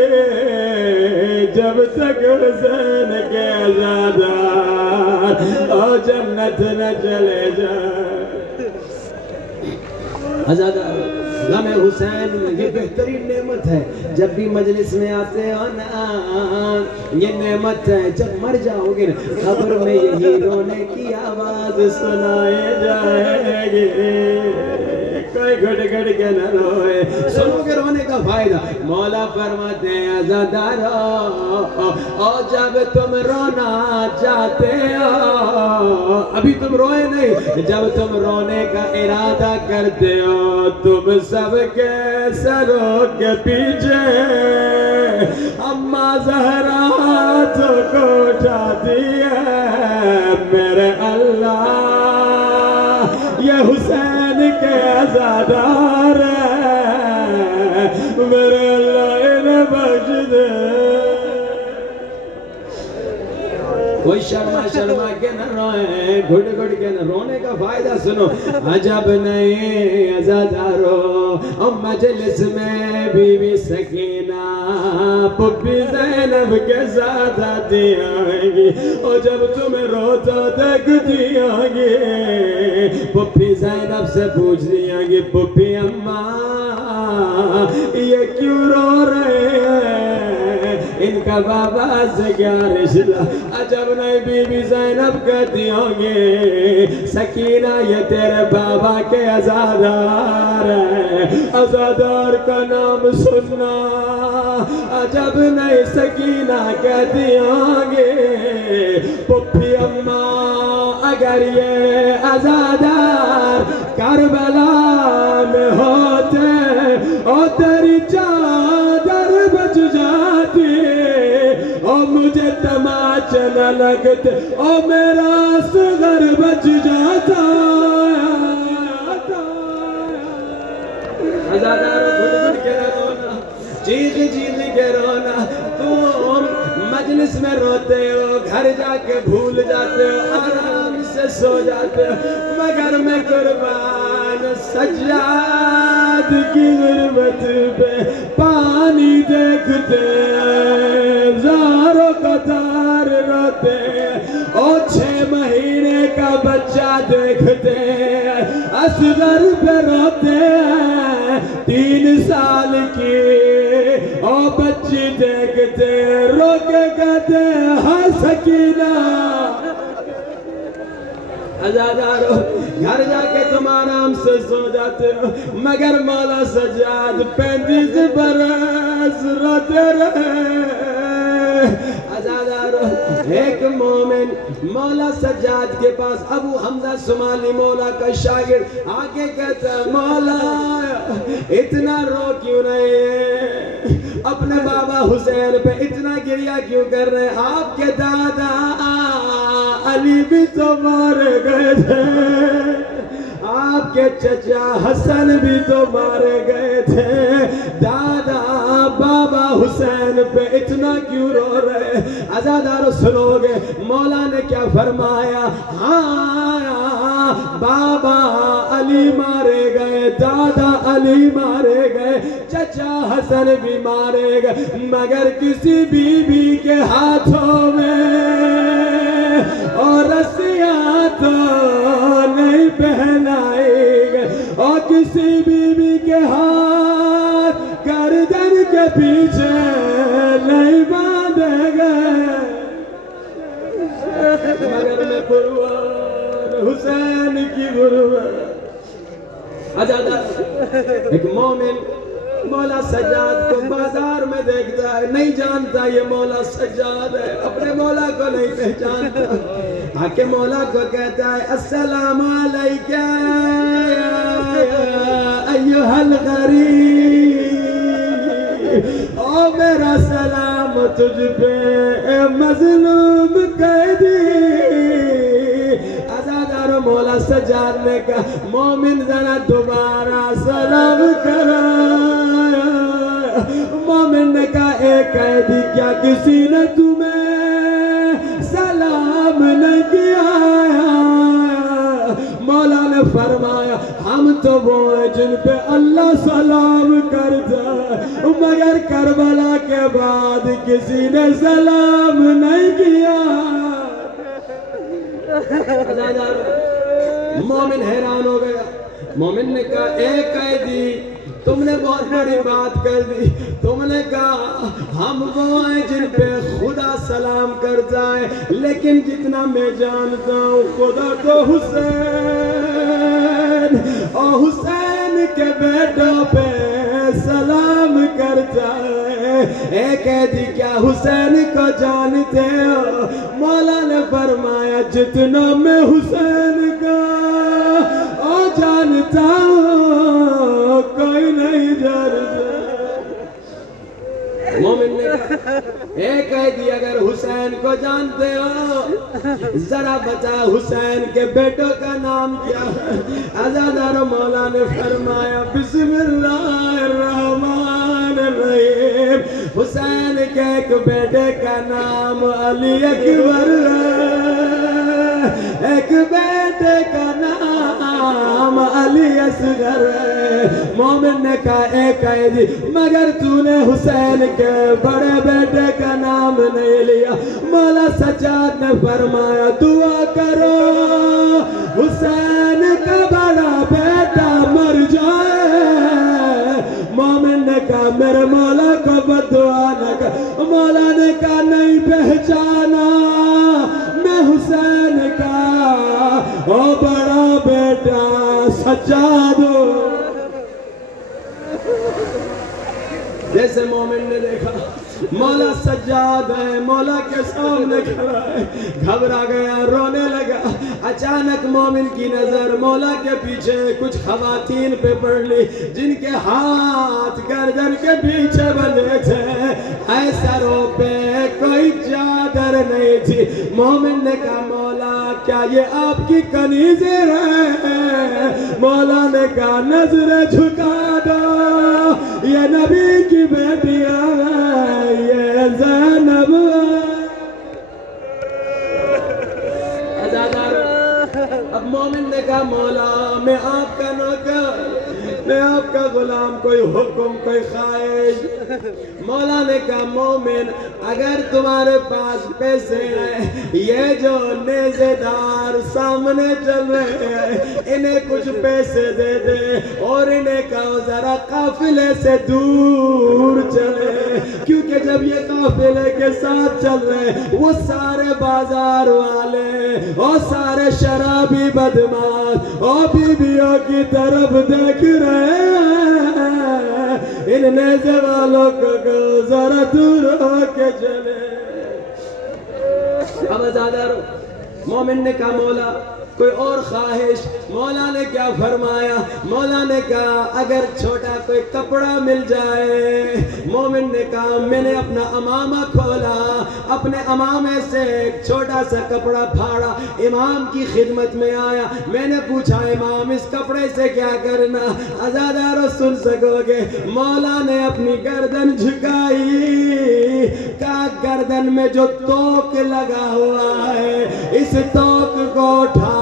جب تک حسین کے عزادار اور جنت نہ چلے جائے. عزادار غم حسین یہ بہترین نعمت ہے. جب بھی مجلس میں آتے ہو نا یہ نعمت ہے. جب مر جاؤ گے قبر میں یہی رونے کی آواز سنائے جائے گی. کوئی گھٹ گھٹ کے نہ روئے. سنو گے رونے کا فائدہ. مولا فرماتے ہیں عزادارو اور جب تم رونا چاہتے ہو ابھی تم روئے نہیں جب تم رونے کا ارادہ کرتے ہو تم سب کے سروں کے پیچھے اماں زہرا ہاتھوں کو اٹھاتی ہے میرے اللہ یہ حسین کے عزادار ہے میرے اللہ انہیں بخش دے. کوئی شرما کے نہ روئے گھٹ گھٹ کے نہ. رونے کا فائدہ سنو. عجب نہیں عزادارو مجلس میں بی بی سکینہ پپی زینب کے ساتھ آتی آئیں گی اور جب تمہیں روتا دیکھتی آئیں گی پپی زینب سے پوچھ دیا گی پپی اماں یہ کیوں رو رہے ہیں؟ ان کہا بابا سے کیا رشتہ؟ عجب نہیں بی بی زینب کہتی ہوں گی سکینہ یہ تیرے بابا کے عزادار ہیں، عزادار کا نام سننا عجب نہیں سکینہ کہتی ہوں گی پپھی اماں اگر یہ عزادار کربلا میں ہوتے اور تیری چادر بچ جاتی اور مجھے تماچے نہ لگتے اور میرا صغر بچ جاتا عزادار گھڑ کے رونا چیخ کے رونا تم مجلس میں روتے ہو گھر جا کے بھول جاتے ہو آرام سے سو جاتے ہو مگر میں قربان سجاد کی غربت پہ پانی دیکھتے زاروں قطار روتے اور 6 مہینے کا بچہ دیکھتے اصغر پہ روتے 3 سال کی اور بچی دیکھتے رو کے کہتے ہاں سکینہ عزادارو گھر جا کے تم آرام سے سو جاتے ہو مگر مولا سجاد 35 برس روتے رہے عزادارو ایک مومن مولا سجاد کے پاس ابو حمزہ سمالی مولا کا شاگرد آگے کہتا ہے مولا اتنا رو کیوں نہیں اپنے بابا حسین پہ اتنا گریہ کیوں کر رہے آپ کے دادا علی بھی تو مارے گئے تھے آپ کے چچا حسن بھی تو مارے گئے تھے دادا بابا حسین پہ اتنا کیوں رو رہے عزادارو سنو گے مولا نے کیا فرمایا ہاں بابا علی مارے گئے دادا علی مارے گئے چچا حسن بھی مارے گئے مگر کسی بی بی کے ہاتھوں میں اور رسیاں تو نہیں پہنائی گئے اور کسی بی بی کے ہاتھ گردن کے پیچھے نہیں باندھے گئے مگر میں قربان حسین کی غربت عزادار ایک مومن مولا سجاد کو بازار میں دیکھتا ہے نہیں جانتا یہ مولا سجاد ہے اپنے مولا کو نہیں پہچانتا آکے مولا کو کہتا ہے السلام علیکہ ایہا الغریب او میرا سلام تجھ پہ اے مظلوم قیدی عزادار مولا سجاد نے کہا مومن ذرا دوبارہ سلام کرا مومن نے کہا اے قیدی کیا کسی نے تمہیں سلام نہیں کیا مولا نے فرمایا ہم تو وہ ہیں جن پہ اللہ سلام کرتا ہے مگر کربلا کے بعد کسی نے سلام نہیں کیا مومن حیران ہو گیا مومن نے کہا اے قیدی تم نے بہت بڑی بات کر دی تم نے کہا ہم وہ ہیں جن پہ خدا سلام کرتا ہے لیکن جتنا میں جانتا ہوں خدا تو حسین اور حسین کے بیٹوں پہ سلام کرتا ہے اے قیدی کیا حسین کو جانتے ہو مولا نے فرمایا جتنا میں حسین کا جانتا ہوں کوئی نہیں جانتا مومن نے کہا اے قیدی اگر حسین کو جانتے ہو ذرا بتا حسین کے بیٹوں کا نام کیا عزادار مولا نے فرمایا بسم اللہ الرحمن الرحیم حسین کے ایک بیٹے کا نام علی اکبر ایک بیٹے کا نام علی اصغر مومن نے کہا اے قیدی مگر تو نے حسین کے بڑے بیٹے کا نام نہیں لیا مولا سجاد نے فرمایا دعا کرو حسین کا بڑا بیٹا مر جائے مومن نے کہا میرے مولا کو بددعا نہ کر مولا نے کہا نہیں پہچانا میں حسین کا او بڑا بیٹا سجاد ہوں۔ جیسے مومن نے دیکھا مولا سجاد ہے، مولا کے سامنے کھڑا ہے، گھبرا گیا، رونے لگا۔ اچانک مومن کی نظر مولا کے پیچھے کچھ خواتین پہ پڑ لی جن کے ہاتھ گردن کے پیچھے بندھے تھے، اے سروں پہ کوئی چادر نہیں تھی۔ مومن نے کہا مولا کیا یہ آپ کی کنیزیں ہیں؟ مولا نے کہا نظر جھکا دو، یہ نبی کی بیٹیاں ہیں، یہ زینب اب مومن نے کہا مولا میں آپ کا نوکر، میں آپ کا غلام، کوئی حکم کوئی خواہش۔ مولا نے کہا مومن اگر تمہارے پاس پیسے ہیں، یہ جو نیزے دار سامنے چل رہے ہیں انہیں کچھ پیسے دے دے اور انہیں کہو ذرا قافلے سے دور چلے، کیونکہ جب یہ قافلے کے ساتھ چل رہے وہ سارے بازار والے اور سارے شرابی بدماش اور بیویوں کی طرف دیکھ رہے ہیں، ان نیزے والوں کو ذرا دور ہو کے چلے۔ اب ازادار مومن نے کہا مولا کوئی اور خواہش؟ مولا نے کیا فرمایا؟ مولا نے کہا اگر چھوٹا کوئی کپڑا مل جائے۔ مومن نے کہا میں نے اپنا امامہ کھولا، اپنے امامے سے ایک چھوٹا سا کپڑا پھاڑا، امام کی خدمت میں آیا، میں نے پوچھا امام اس کپڑے سے کیا کرنا؟ عزادارو سن سکو گے، مولا نے اپنی گردن جھکائی، کہا گردن میں جو توق لگا ہوا ہے اس توق کو اٹھا،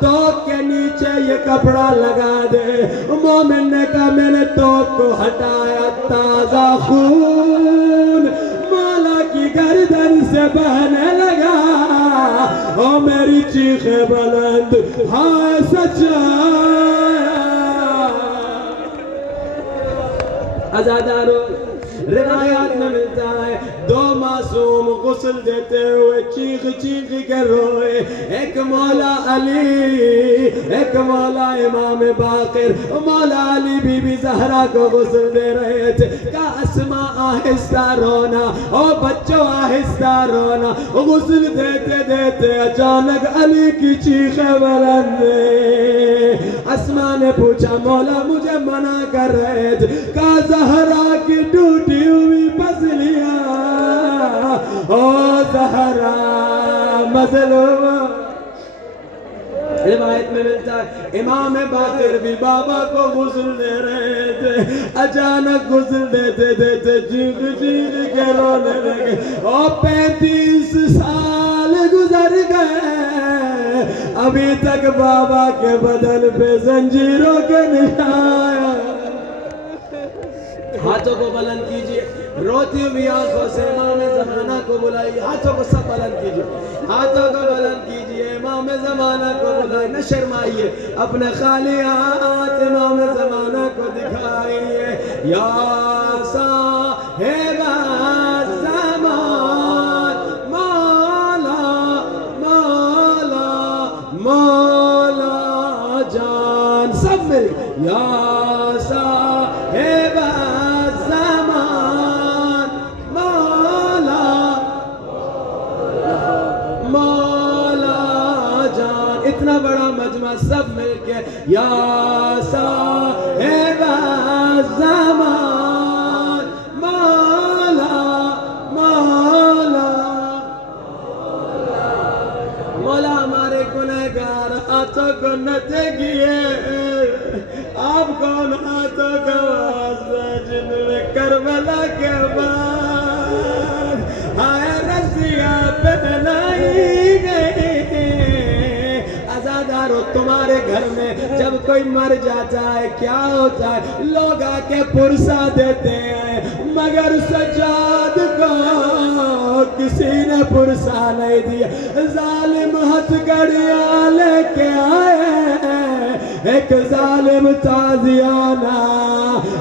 توق کے نیچے یہ کپڑا لگا دے۔ مومن نے کہا میں نے توق کو ہٹایا، تازہ خون مولا کی گردن سے بہنے لگا، او میری چیخیں بلند ہائے سچا۔ عزادارو روایات میں ملتا ہے دو معصوم غسل دیتے ہوئے چیخ چیخ کے روئے، ایک مولا علی، ایک مولا امام باقر۔ مولا علی بی بی زہرا کو غسل دے رہے تھے، کہا اسماء آہستہ رونا، او بچوں آہستہ رونا۔ غسل دیتے دیتے اچانک علی کی چیخیں بلند، اسماء نے پوچھا مولا مجھے منع کر رہے تھے، کہا زہرا کی ٹوٹی ہوئی پسلیاں، او زہرا مظلوم۔ روایت میں ملتا ہے امام باقر بھی بابا کو غسل دے رہے تھے، اچانک غسل دیتے دیتے چیخ چیخ کے رونے لگے، او 35 سال گزر گئے ابھی تک بابا کے بدن پہ زنجیروں کے نشان۔ ہاتھوں کو بلند کیجئے، روتی ہوئی آنکھوں سے امام زمانہ کو بلائیے، ہاتھوں کو سب بلند کیجئے، ہاتھوں کو بلند کیجئے، امام زمانہ کو بلائیے، نہ شرمائیے، اپنے خالی ہاتھ امام زمانہ کو دکھائیے۔ یا صاحب الزمان مولا مولا مولا جان، سب مل یا صاحب اتنا بڑا مجمع سب مل کے یا صاحب الزمان مولا مولا مولا ہمارے گنہگار ہاتھوں کو نہ دیکھیے، آپ کون ہاتھوں کا واسطہ جن میں کربلا کے بعد ہائے رسیاں پہنائی گئی۔ عزادارو تمہارے گھر میں جب کوئی مر جاتا ہے کیا ہوتا ہے؟ لوگ آ کے پرسہ دیتے ہیں، مگر سجاد کو کسی نے پرسہ نہیں دیا۔ ظالم ہتھ گڑیاں لے کے آئے، ایک ظالم تازیانہ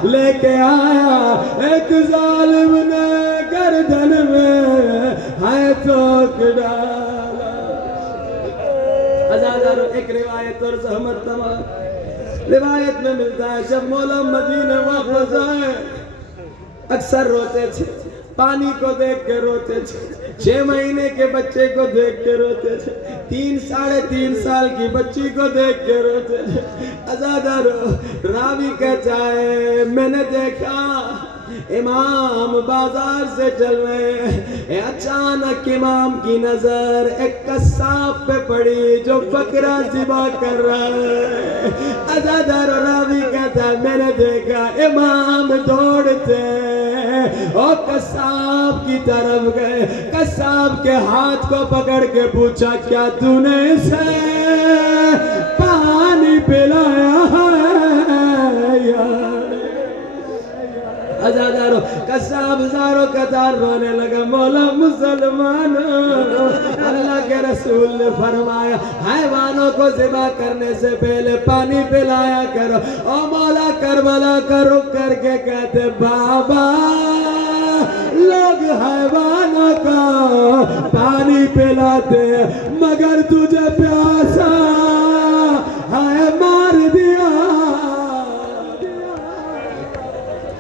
لے کے آیا، ایک ظالم نے گھر گردن میں ہے ٹوکرا. عزادارو ایک روایت اور زحمت تمام روایت میں ملتا ہے جب مولا مدینے واپس آئے اکثر روتے تھے, پانی کو دیکھ کے روتے تھے, 6 مہینے کے بچے کو دیکھ کے روتے تھے, 3-3.5 سال کی بچی کو دیکھ کے روتے تھے. عزادارو راوی کہتا ہے میں نے دیکھا امام بازار سے چل رہے ہیں, اچانک امام کی نظر ایک قصاب پہ پڑی جو بکرا ذبح کر رہا ہے. عزادار راوی کہتا ہے میں نے دیکھا امام دوڑتے اور قصاب کی طرف گئے, قصاب کے ہاتھ کو پکڑ کے پوچھا کیا تو نے اسے پانی پلایا ہے یا عزادارو قصاب زارو قطار رونے لگا. مولا مسلمانوں اللہ کے رسول نے فرمایا حیوانوں کو ذبح کرنے سے پہلے پانی پلایا کرو. او مولا کربلا کا رخ کر کے کہتے بابا لوگ حیوانوں کو پانی پلاتے مگر تجھے پیاسا ہے مار دیا.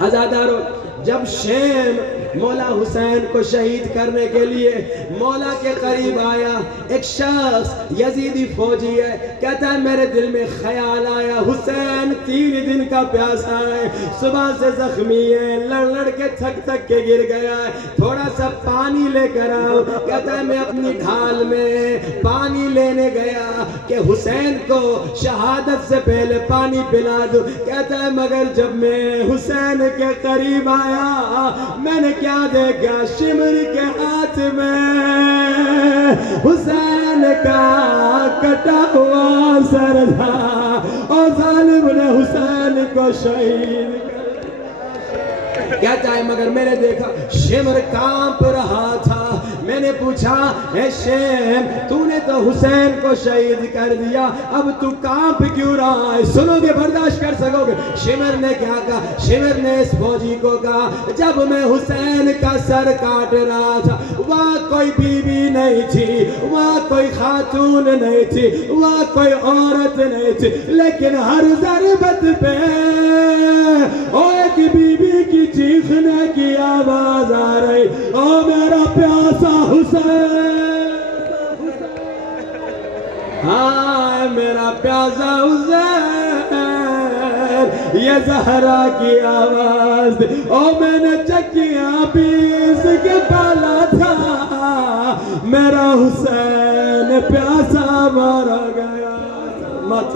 عزادارو جب شیم مولا حسین کو شہید کرنے کے لیے مولا کے قریب آیا, ایک شخص یزیدی فوجی ہے, کہتا ہے میرے دل میں خیال آیا حسین 3 دن کا پیاسا ہے, صبح سے زخمی ہے, لڑ کے تھک کے گر گیا ہے, تھوڑا سا پانی لے کر آؤ. کہتا ہے میں اپنی ڈھال میں پانی لینے گیا کہ حسین کو شہادت سے پہلے پانی پلا دوں. کہتا ہے مگر جب میں حسین کے قریب آیا میں نے کیا دیکھا, شمر کے ہاتھ میں حسین کا کٹا ہوا سر تھا اور ظالم نے حسین کو شہید کر. کہتا ہے مگر میں نے دیکھا شمر کانپ رہا تھا. میں نے پوچھا اے شیم تو نے تو حسین کو شہید کر دیا, اب تو کانپ کیوں رہا ہے, سنو گے برداشت کر سکو گے؟ شمر نے کیا کہا, شمر نے اس فوجی کو کہا جب میں حسین کا سر کاٹ رہا تھا وہاں کوئی بیوی نہیں تھی, وہاں کوئی خاتون نہیں تھی, وہاں کوئی عورت نہیں تھی, لیکن ہر ضربت پہ ایک بیوی کی چیخنے کی آواز آ رہی, او میرا پیاسا حسین, ہاں میرا پیاسا حسین, یہ زہرا کی آواز, او میں نے چکیاں پیس کے پالا تھا, میرا حسین پیاسا مارا گیا. مت